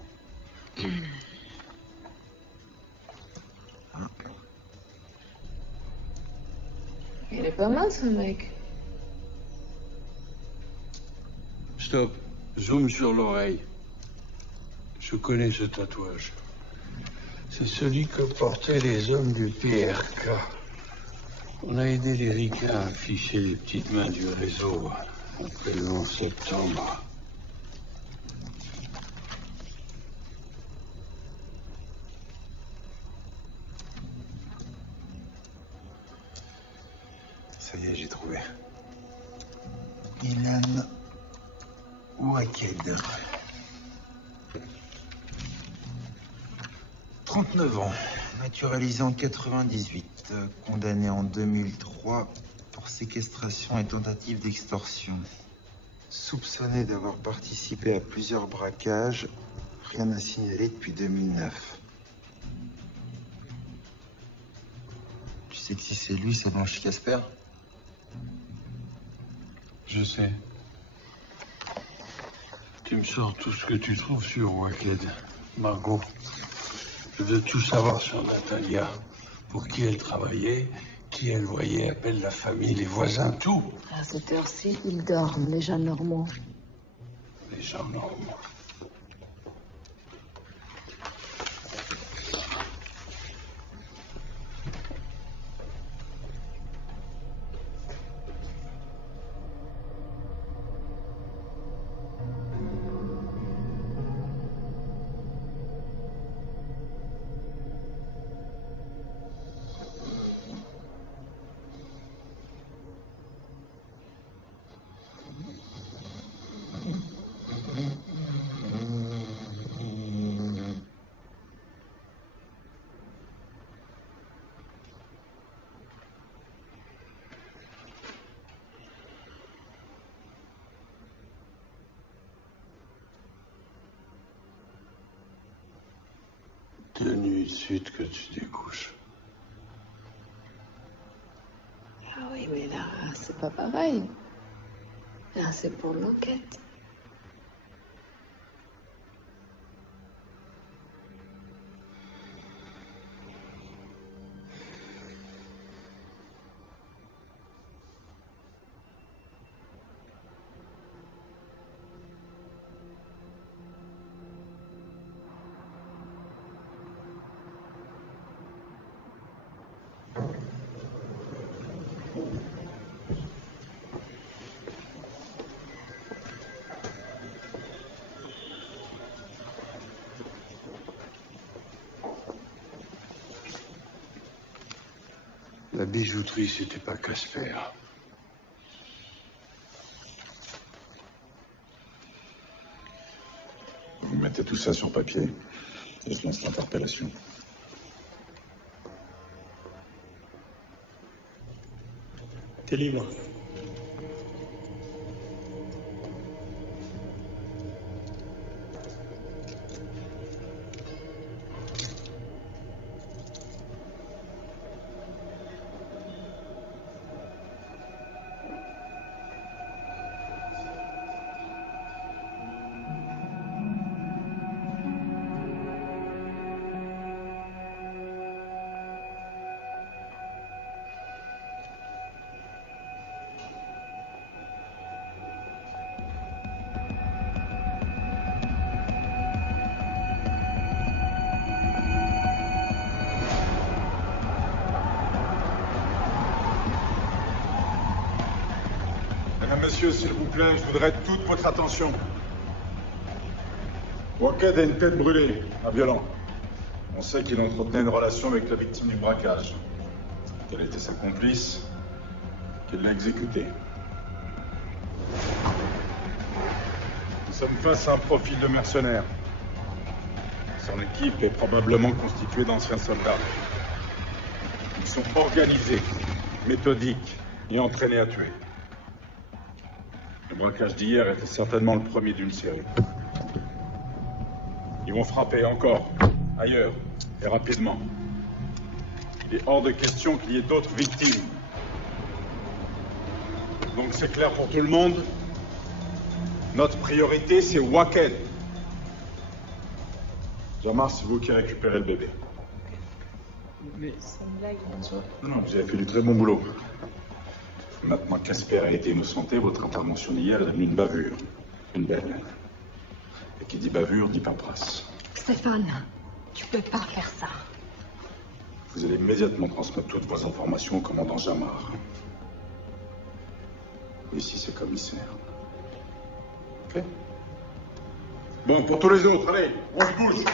Il est pas mal, ce mec. Stop. Zoom sur l'oreille. Je connais ce tatouage. C'est celui que portaient les hommes du PRK. On a aidé les ricains à afficher les petites mains du réseau après le 11 septembre. Ça y est, j'ai trouvé. Ilan Ouaked. 39 ans, naturalisé en 98, condamné en 2003 pour séquestration et tentative d'extorsion. Soupçonné d'avoir participé à plusieurs braquages, rien à signaler depuis 2009. Tu sais que si c'est lui, c'est Blanche Casper? Je sais. Tu me sors tout ce que tu trouves sur Ouaked. Margot, je veux tout savoir sur Natalia. Pour qui elle travaillait, qui elle voyait, appelle la famille, les voisins, tout. À cette heure-ci, ils dorment, les gens normaux. Les gens normaux. Deux nuits de suite que tu découches. Ah oui, mais là, c'est pas pareil. Là, c'est pour l'enquête. La bijouterie, c'était pas Casper. Vous mettez tout ça sur papier et je lance l'interpellation. T'es libre. Monsieur, s'il vous plaît, je voudrais toute votre attention. Ouaked a une tête brûlée, un violent. On sait qu'il entretenait une relation avec la victime du braquage. Quel était sa complice? Qu'il l'a exécuté. Nous sommes face à un profil de mercenaire. Son équipe est probablement constituée d'anciens soldats. Ils sont organisés, méthodiques et entraînés à tuer. Le braquage d'hier était certainement le premier d'une série. Ils vont frapper encore, ailleurs, et rapidement. Il est hors de question qu'il y ait d'autres victimes. Donc c'est clair pour tout le monde. Notre priorité, c'est Ouaked. Jamar, c'est vous qui récupérez le bébé. Mais c'est une blague, bien sûr. Non, vous avez fait du très bon boulot. Maintenant que Casper a été innocenté, votre intervention d'hier est devenue une bavure. Une belle. Et qui dit bavure dit paperasse. Stéphane, tu peux pas faire ça. Vous allez immédiatement transmettre toutes vos informations au commandant Jamar. Ici, c'est commissaire. Ok? Bon, pour tous les autres, allez, on se bouge.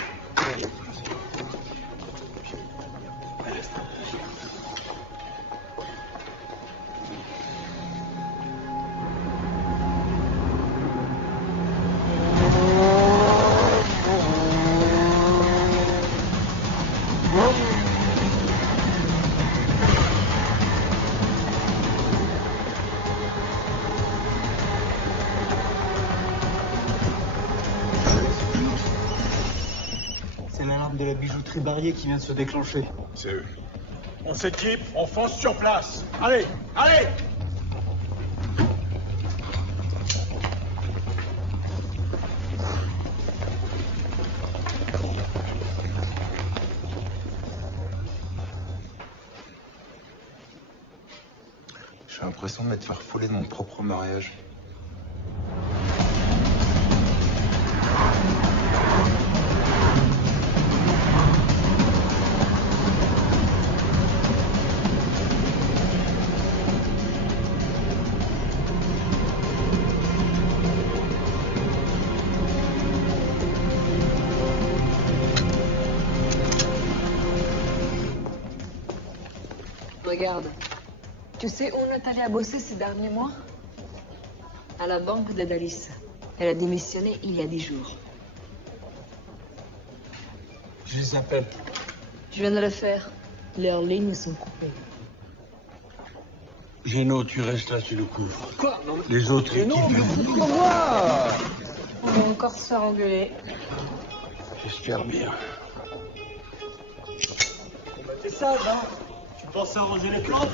C'est l'alarme de la bijouterie Barrier qui vient de se déclencher. C'est eux. On s'équipe, on fonce sur place. Allez, allez! J'ai l'impression de m'être fait affoler de mon propre mariage. Regarde, tu sais où on est allé à bosser ces derniers mois? À la banque de Dalis. Elle a démissionné il y a 10 jours. Je les appelle. Je viens de le faire. Leurs lignes sont coupées. Géno, tu restes là, tu le couvres. Quoi? Non, mais... Les autres Mais non, mais équipes. pour moi! On va encore se faire engueuler. J'espère bien. On m'a fait ça, hein? Tu penses arranger les plantes?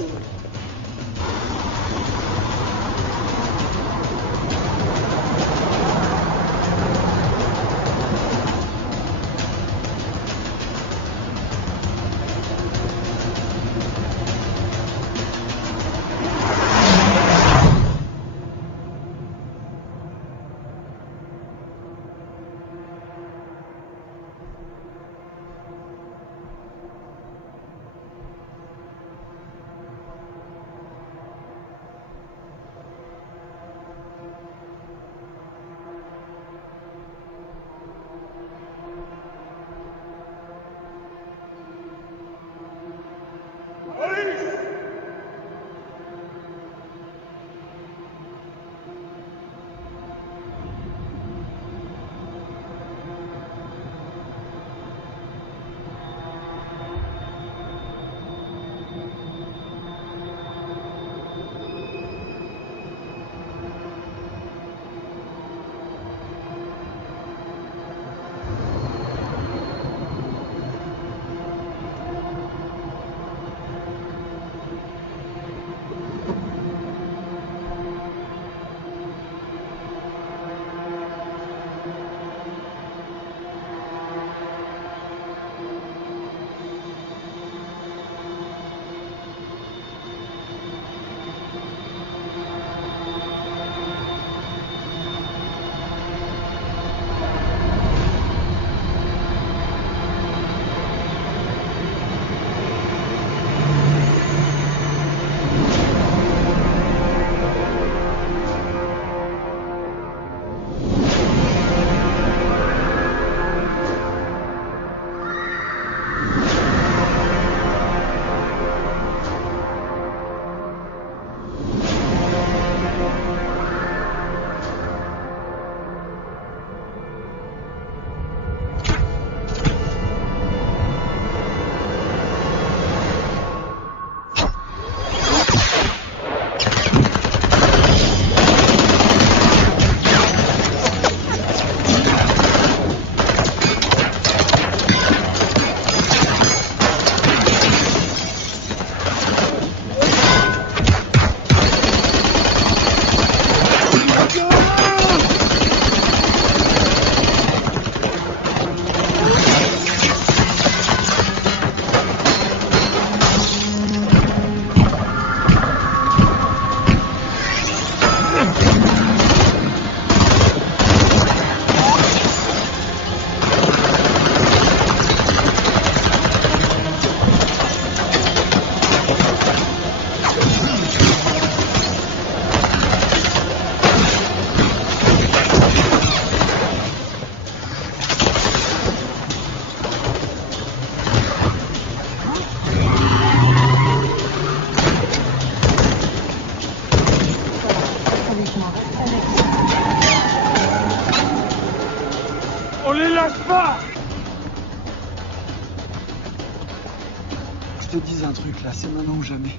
là, c'est maintenant ou jamais.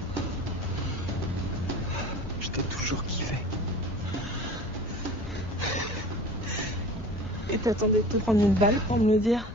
Je t'ai toujours kiffé. Et t'attendais de te prendre une balle pour me le dire?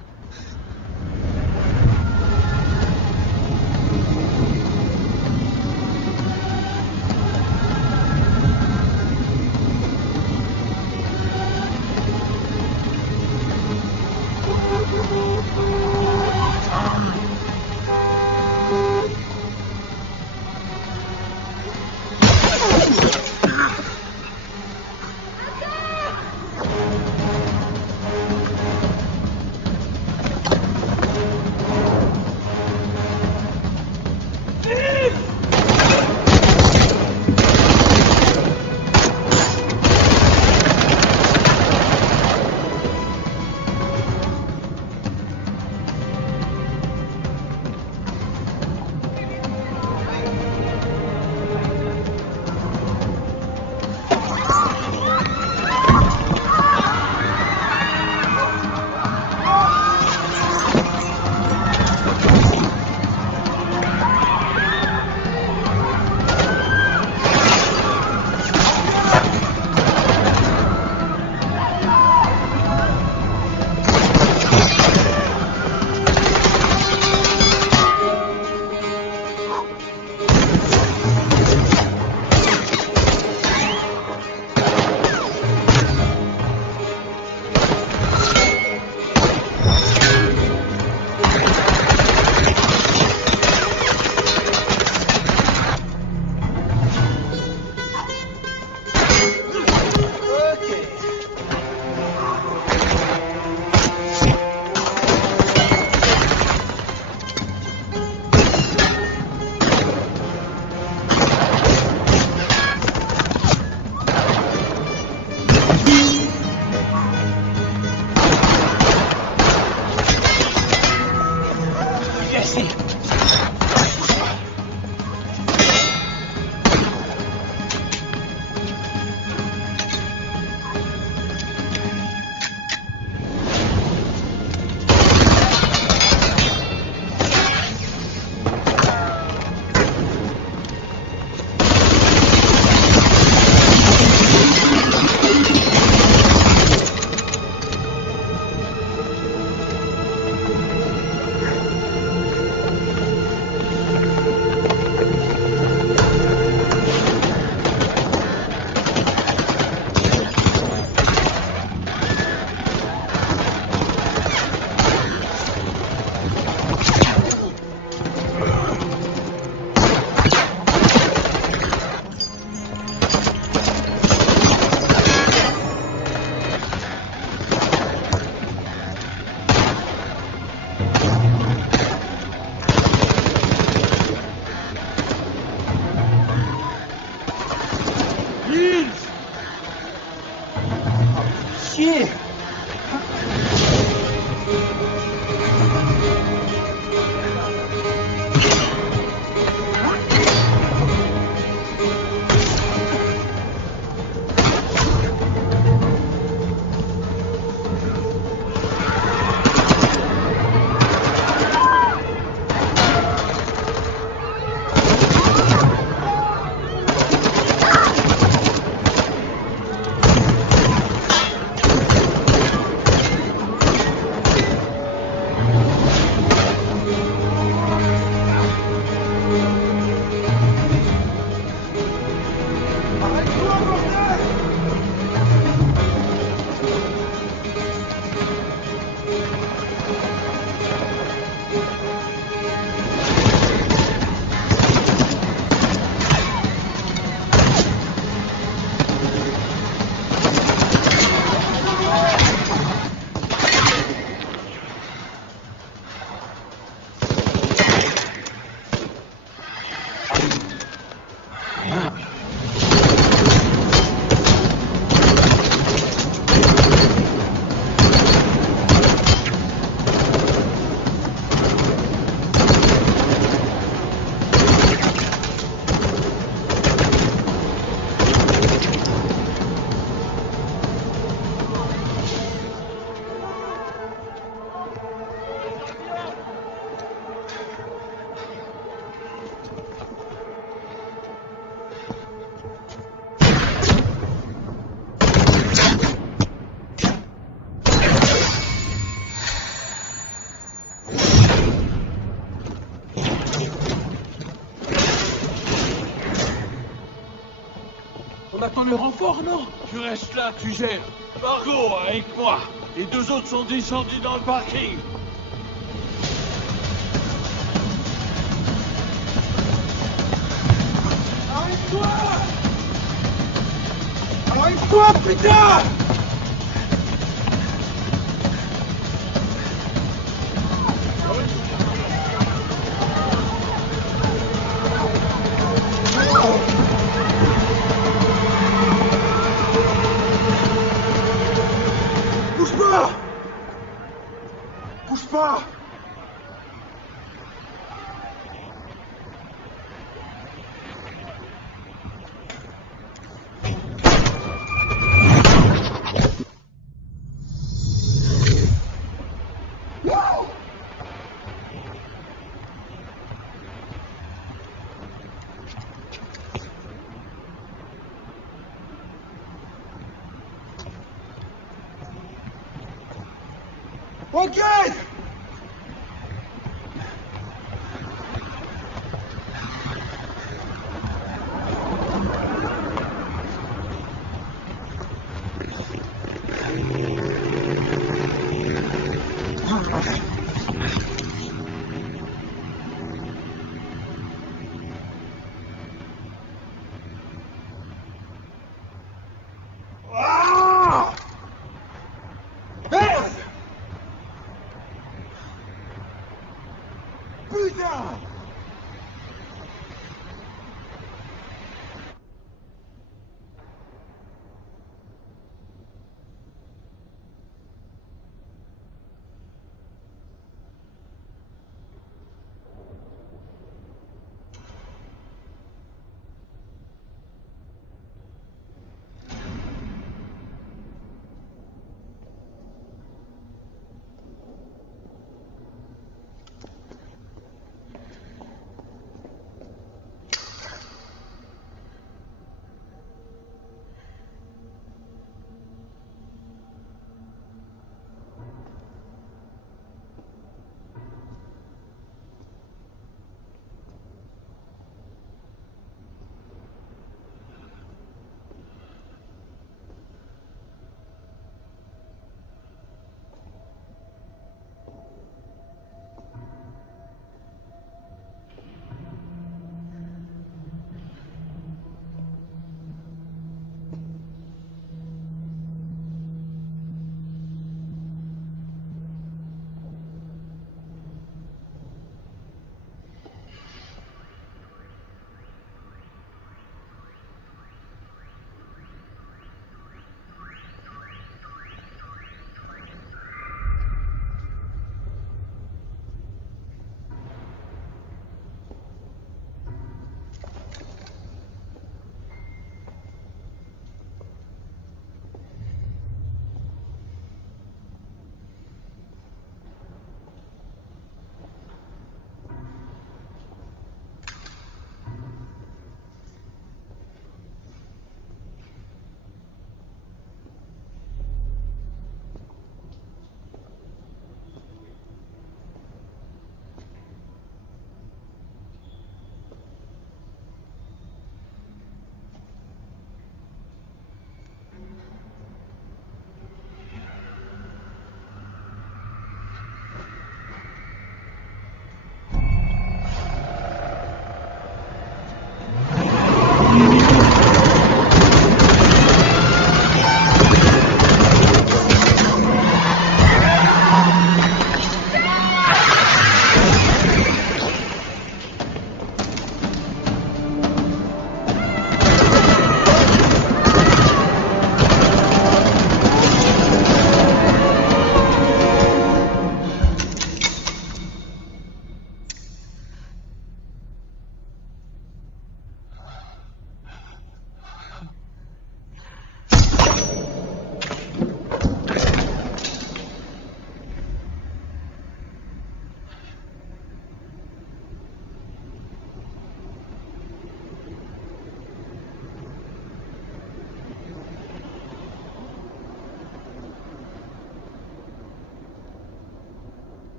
On attend le renfort, non? Tu restes là, tu gères. Margot, avec moi. Les deux autres sont descendus dans le parking. Arrête-toi! Arrête-toi, putain! Bouge pas! Bouge pas! Ok! Ah! Merde!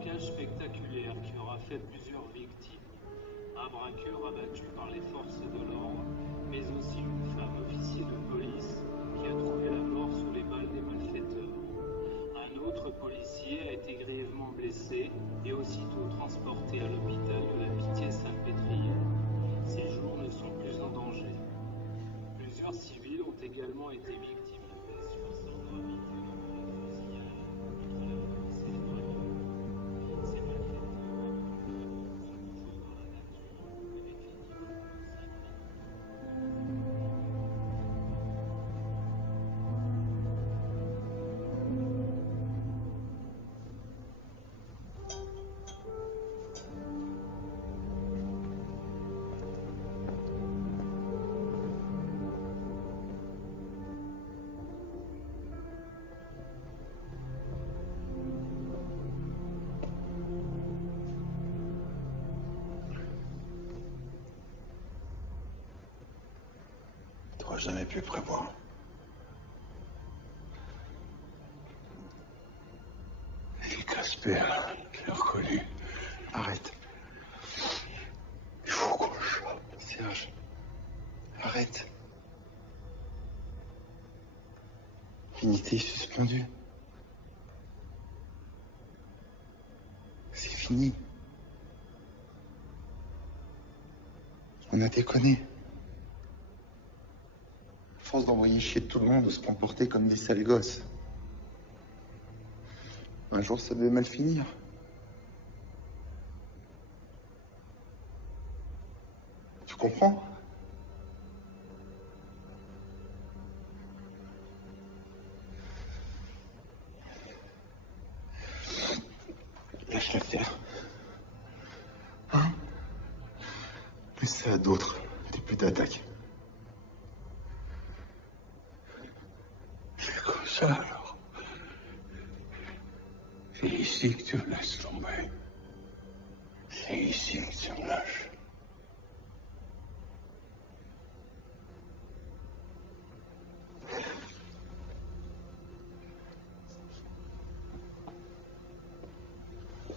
braquage spectaculaire qui aura fait plusieurs victimes. Un braqueur abattu par les forces de l'ordre, mais aussi une femme officier de police qui a trouvé la mort sous les balles des malfaiteurs. Un autre policier a été grièvement blessé et aussitôt transporté à l'hôpital de la Pitié-Salpêtrière. Ses jours ne sont plus en danger. Plusieurs civils ont également été victimes de blessures sans gravité lors de la fusillade entre la police et les braqueurs. Ces malfaiteurs, tués par la nature, avaient fini par T'aurais jamais pu prévoir. Et Casper, là, je l'ai reconnu. Arrête. Il faut qu'on le chope. Serge. Arrête. L'unité est suspendue. C'est fini. On a déconné. À force d'envoyer chier tout le monde, de se comporter comme des sales gosses. Un jour, ça devait mal finir. Tu comprends? Lâche l'affaire. Hein? Laisse ça à d'autres. Des putes d'attaque. C'est comme ça, alors. C'est ici que tu me laisses tomber. C'est ici que tu me lâches.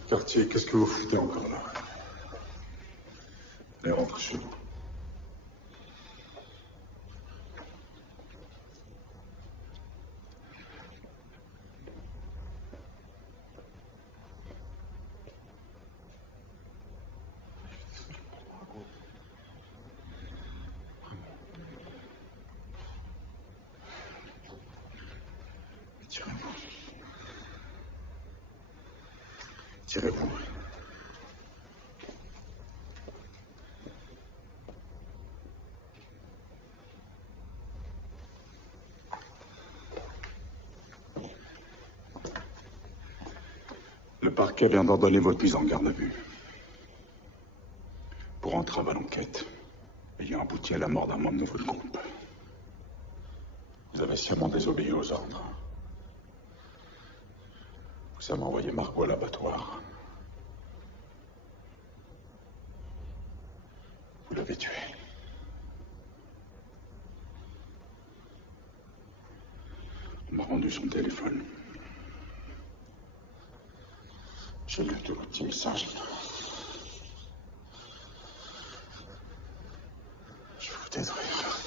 Quartier, qu'est-ce que vous foutez encore là? Allez, rentre chez vous. Tirez-vous. Tirez-vous. Le parquet vient d'ordonner votre mise en garde à vue. Pour entrave à l'enquête, ayant abouti à la mort d'un membre de votre groupe. Vous avez sciemment désobéi aux ordres. Vous avez envoyé Margot à l'abattoir. Vous l'avez tué. On m'a rendu son téléphone. J'ai lu tous vos petits messages. Je vais vous détruire.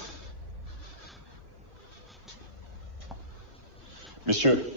Messieurs.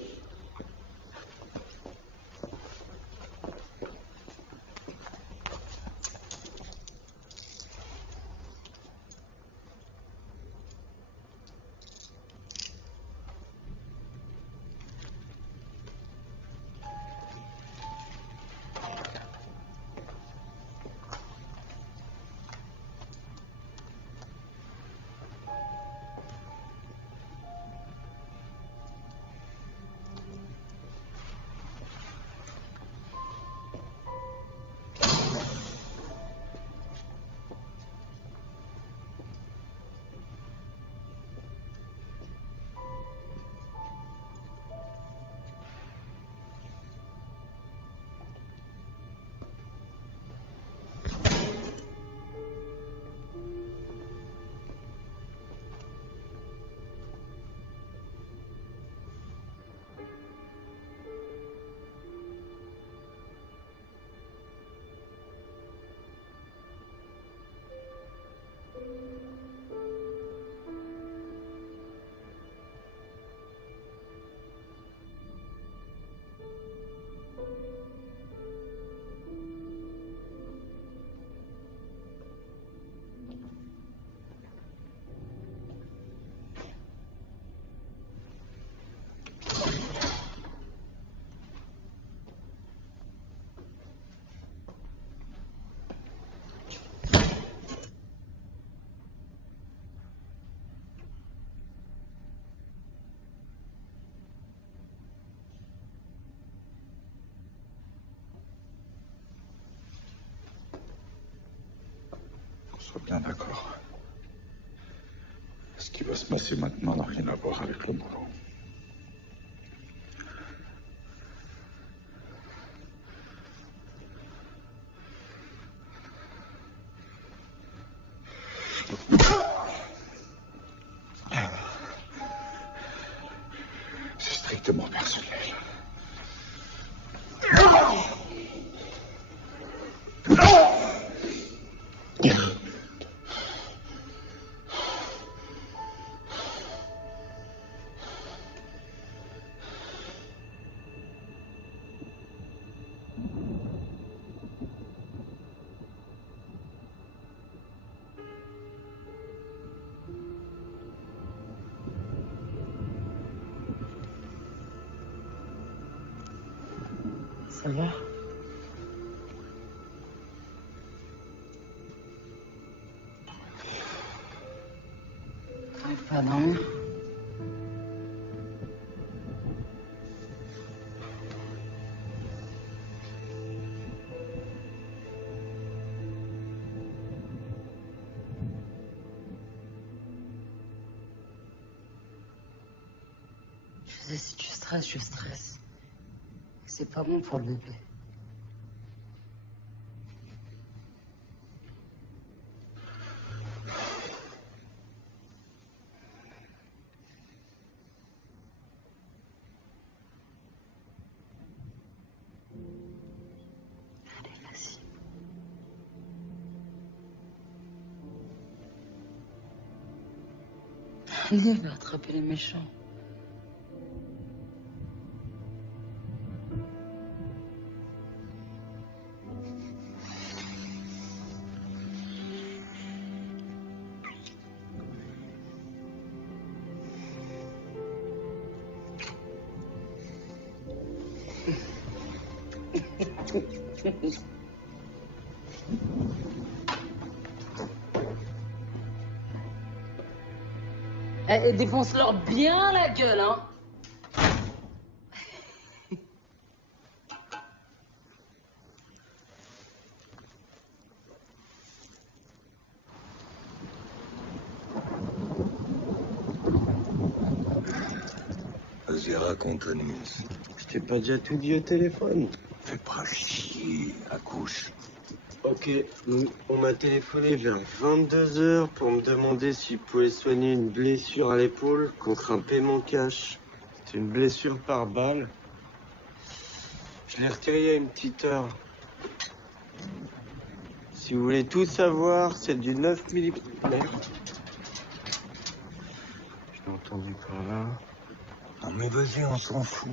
soit bien d'accord. Ce qui va se passer maintenant n'a rien à voir avec le boulot. C'est strictement personnel. Ça va? T'arrives pas à dormir? Je sais, si tu stresses, je stresse. C'est pas bon pour le bébé. Allez, vas-y. Allez, va attraper les méchants. Eh, défonce-leur bien la gueule, hein. Vas-y, raconte, Agnès. Je t'ai pas déjà tout dit au téléphone. Fais pas chier, accouche. Ok, on m'a téléphoné vers 22h pour me demander s'il pouvait soigner une blessure à l'épaule contre un paiement cash. C'est une blessure par balle. Je l'ai retiré il y a une petite heure. Si vous voulez tout savoir, c'est du 9 mm. Merde. Je l'ai entendu par là. Non mais vas-y, on s'en fout.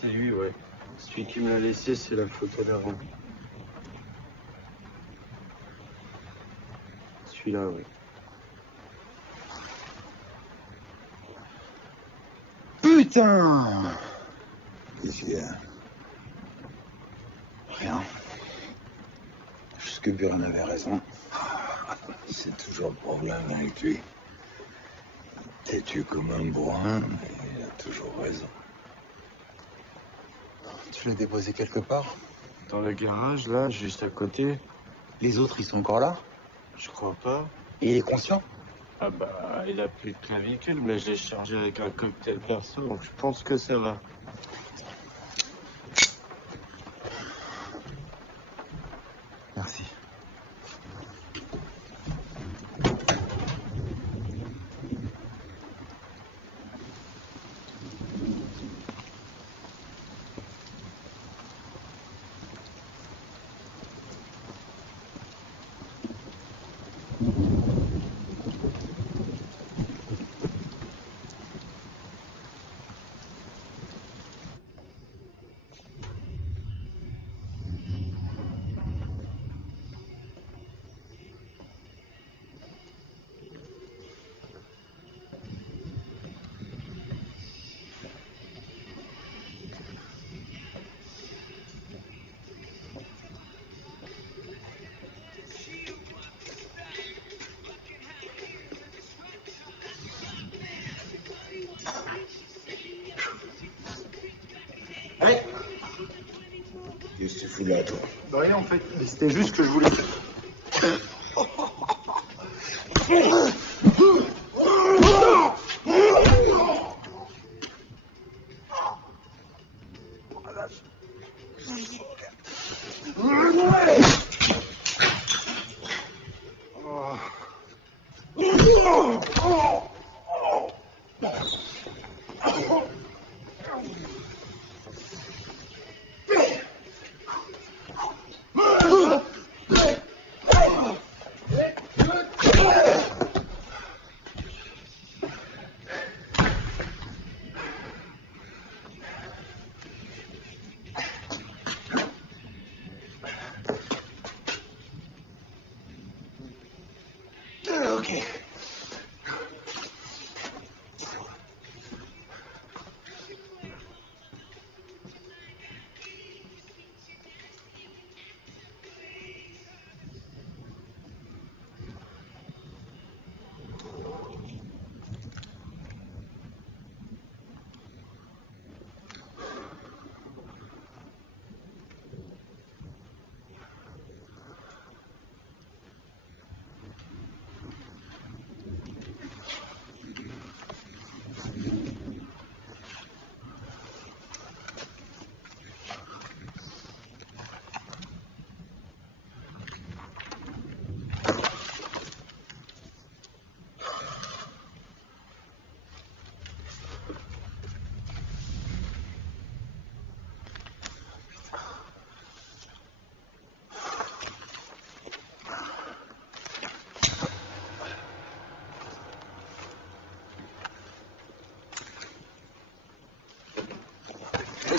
C'est lui, ouais. Celui qui me l'a laissé, c'est la photo d'avant. Celui-là, ouais. Putain! Qu'est-ce qu'il y a? Rien. Juste que Buren avait raison. C'est toujours le problème avec lui. Têtu comme un bourrin, mais il a toujours raison. Tu l'as déposé quelque part? Dans le garage, là, juste à côté. Les autres, ils sont encore là? Je crois pas. Et il est conscient? Ah bah, il a plus de clavicule, mais je l'ai chargé avec un cocktail perso, donc je pense que ça va. Merci. fous là, toi? Bah rien en fait, mais c'était juste que je voulais...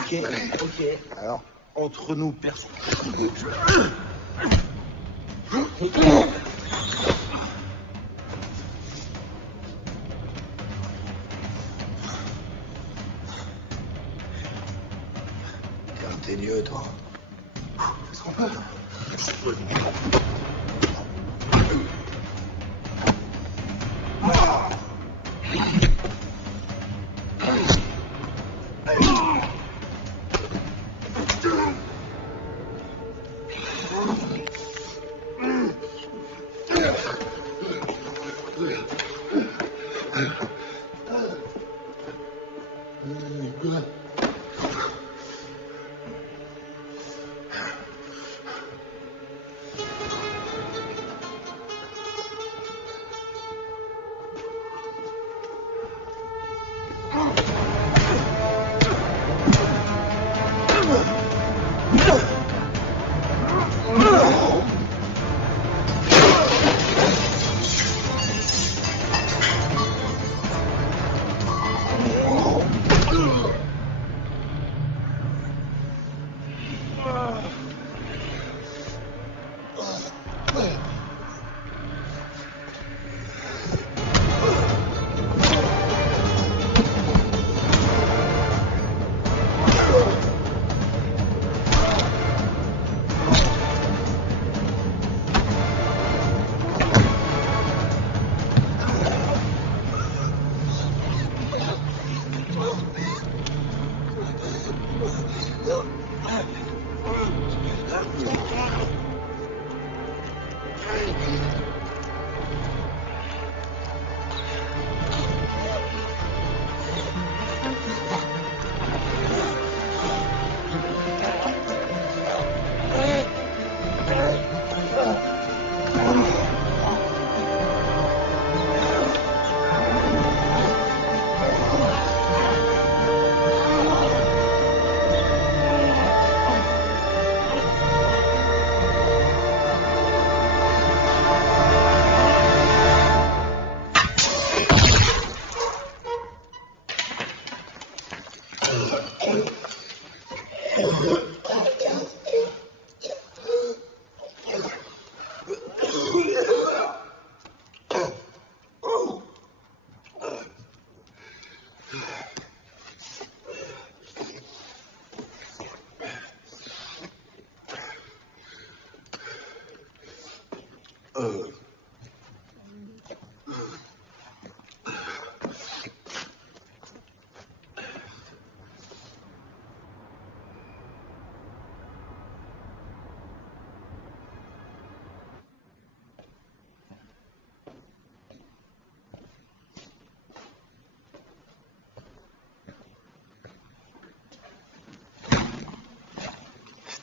Ok. Ok. Alors, entre nous, personne. Ferme tes yeux, toi. Est-ce qu'on peut?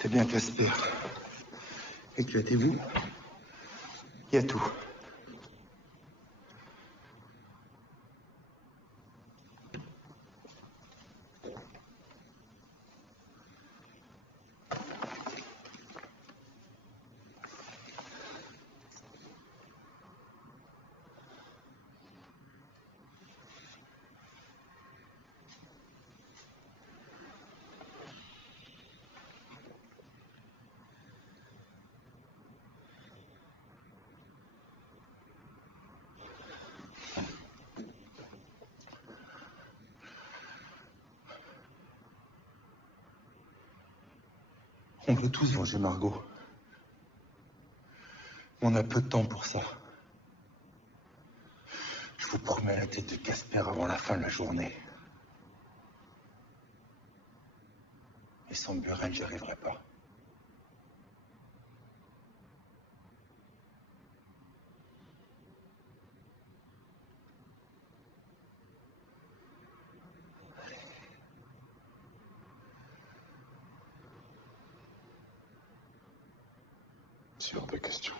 T'es bien Casper. Éclatez-vous. Il y a tout. On peut tous venger Margot. Mais on a peu de temps pour ça. Je vous promets la tête de Casper avant la fin de la journée. Et sans Buren, j'y arriverai pas. C'est hors de question.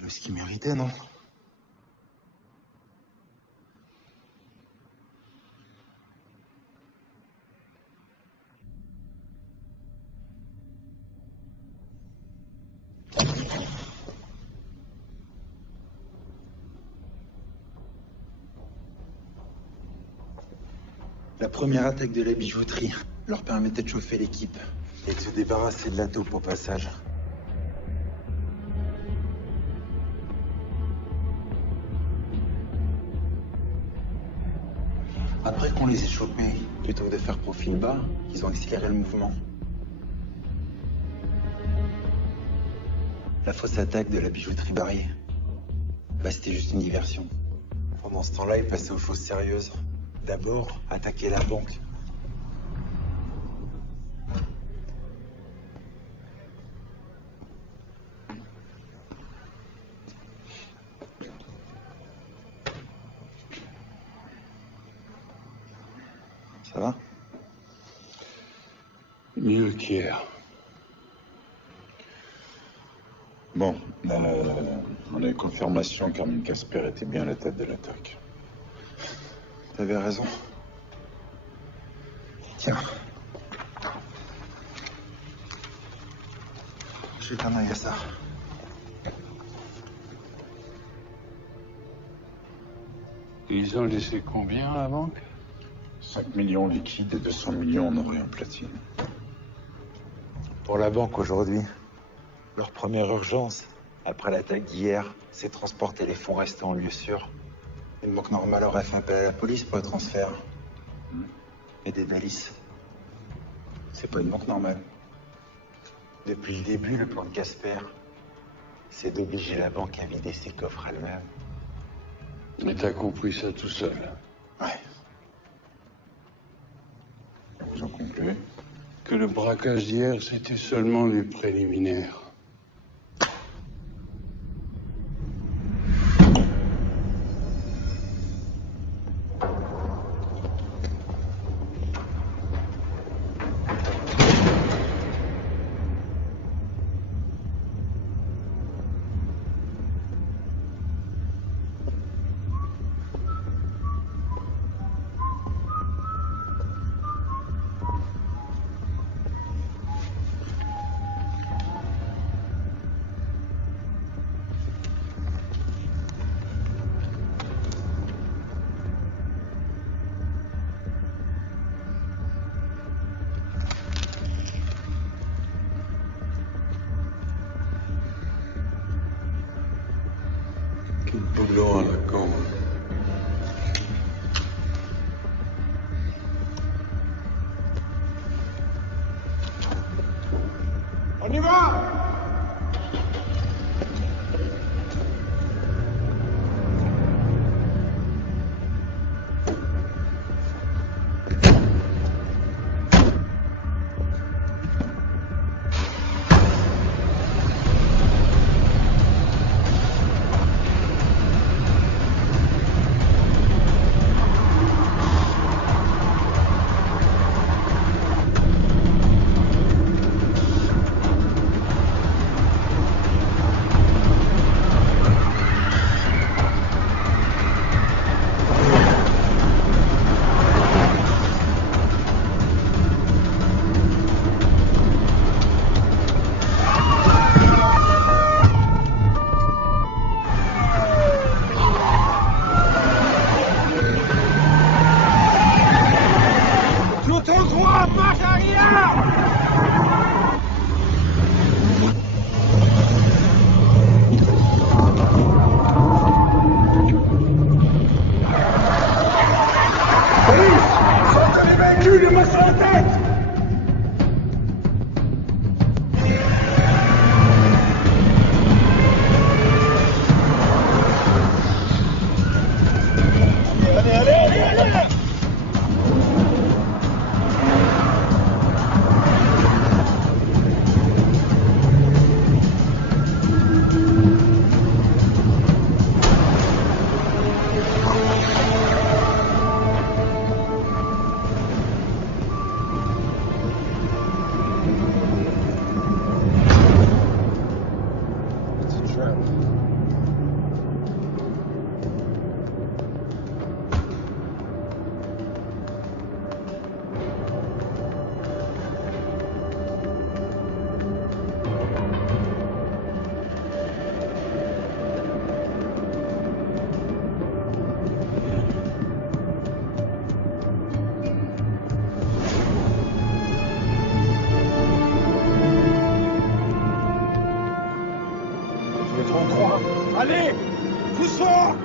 Mais ce qu'il méritait, non? La première attaque de la bijouterie leur permettait de chauffer l'équipe et de se débarrasser de la taupe au passage. Après qu'on les ait chopés, plutôt que de faire profil bas, ils ont accéléré le mouvement. La fausse attaque de la bijouterie barrière, bah, c'était juste une diversion. Pendant ce temps-là, ils passaient aux choses sérieuses. D'abord, attaquer la banque. Ça va? Mieux qu'hier. Bon, on a eu confirmation qu'Armin Casper était bien à la tête de l'attaque. T'avais raison. Tiens. Jette un œil à ça. Ils ont laissé combien à la banque? 5 millions liquides et 200 millions en or et en platine. Pour la banque aujourd'hui, leur première urgence, après l'attaque d'hier, c'est transporter les fonds restants en lieu sûr. Une banque normale aurait fait appel à la police pour le transfert. Et des Dalis. C'est pas une banque normale. Depuis le début, le plan de Casper, c'est d'obliger la banque à vider ses coffres elle-même. Mais t'as compris ça tout seul? Ouais. J'en conclus Que le braquage d'hier, c'était seulement les préliminaires. Quel boulot à la con. On y va! ton coin. Allez, pousse-toi!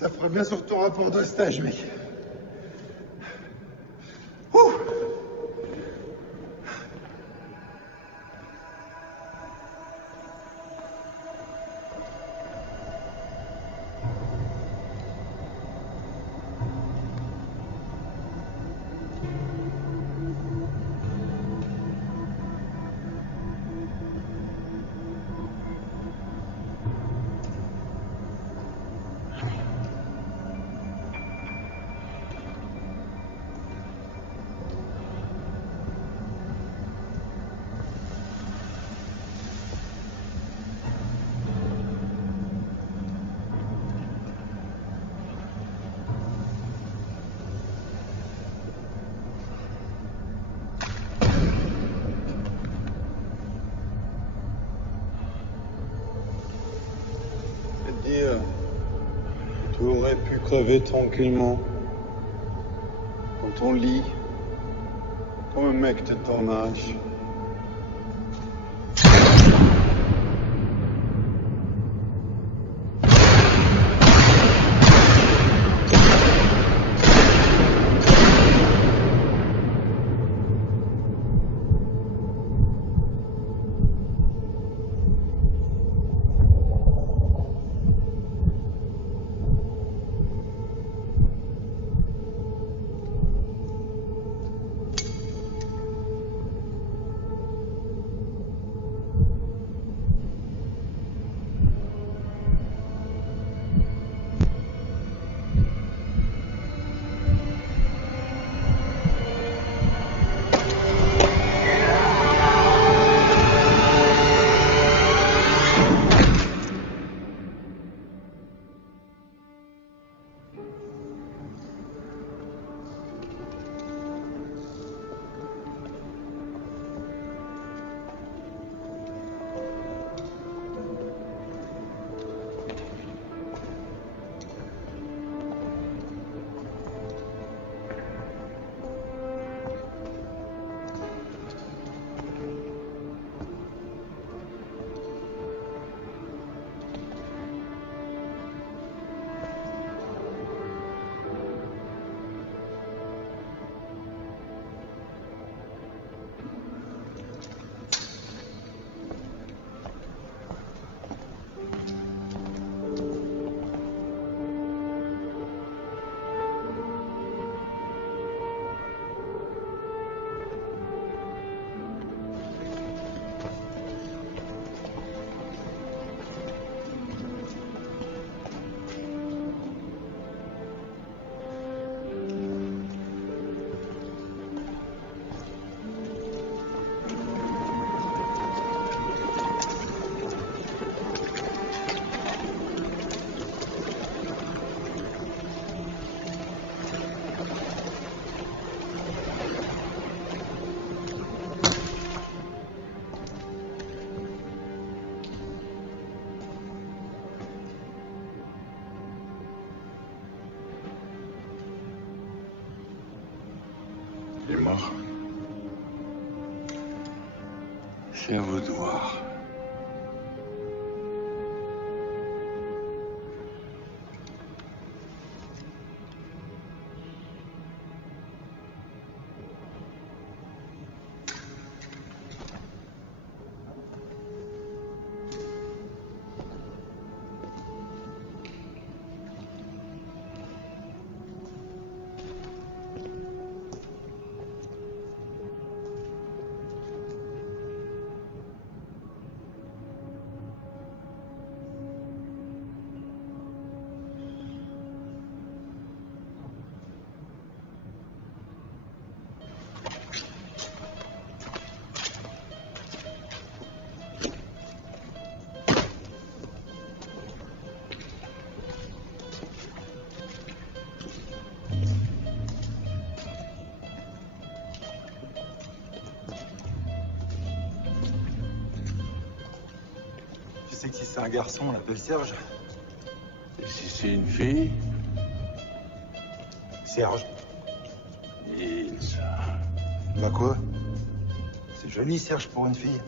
Ça fera bien sur ton rapport de stage, mec. Ouh. Tu aurais pu crever tranquillement dans ton lit, comme un mec de ton âge. Alors, c'est à vous de voir. Tu sais que si c'est un garçon, on l'appelle Serge. Et si c'est une fille? Serge. Il, ça. Bah quoi? C'est joli, Serge, pour une fille.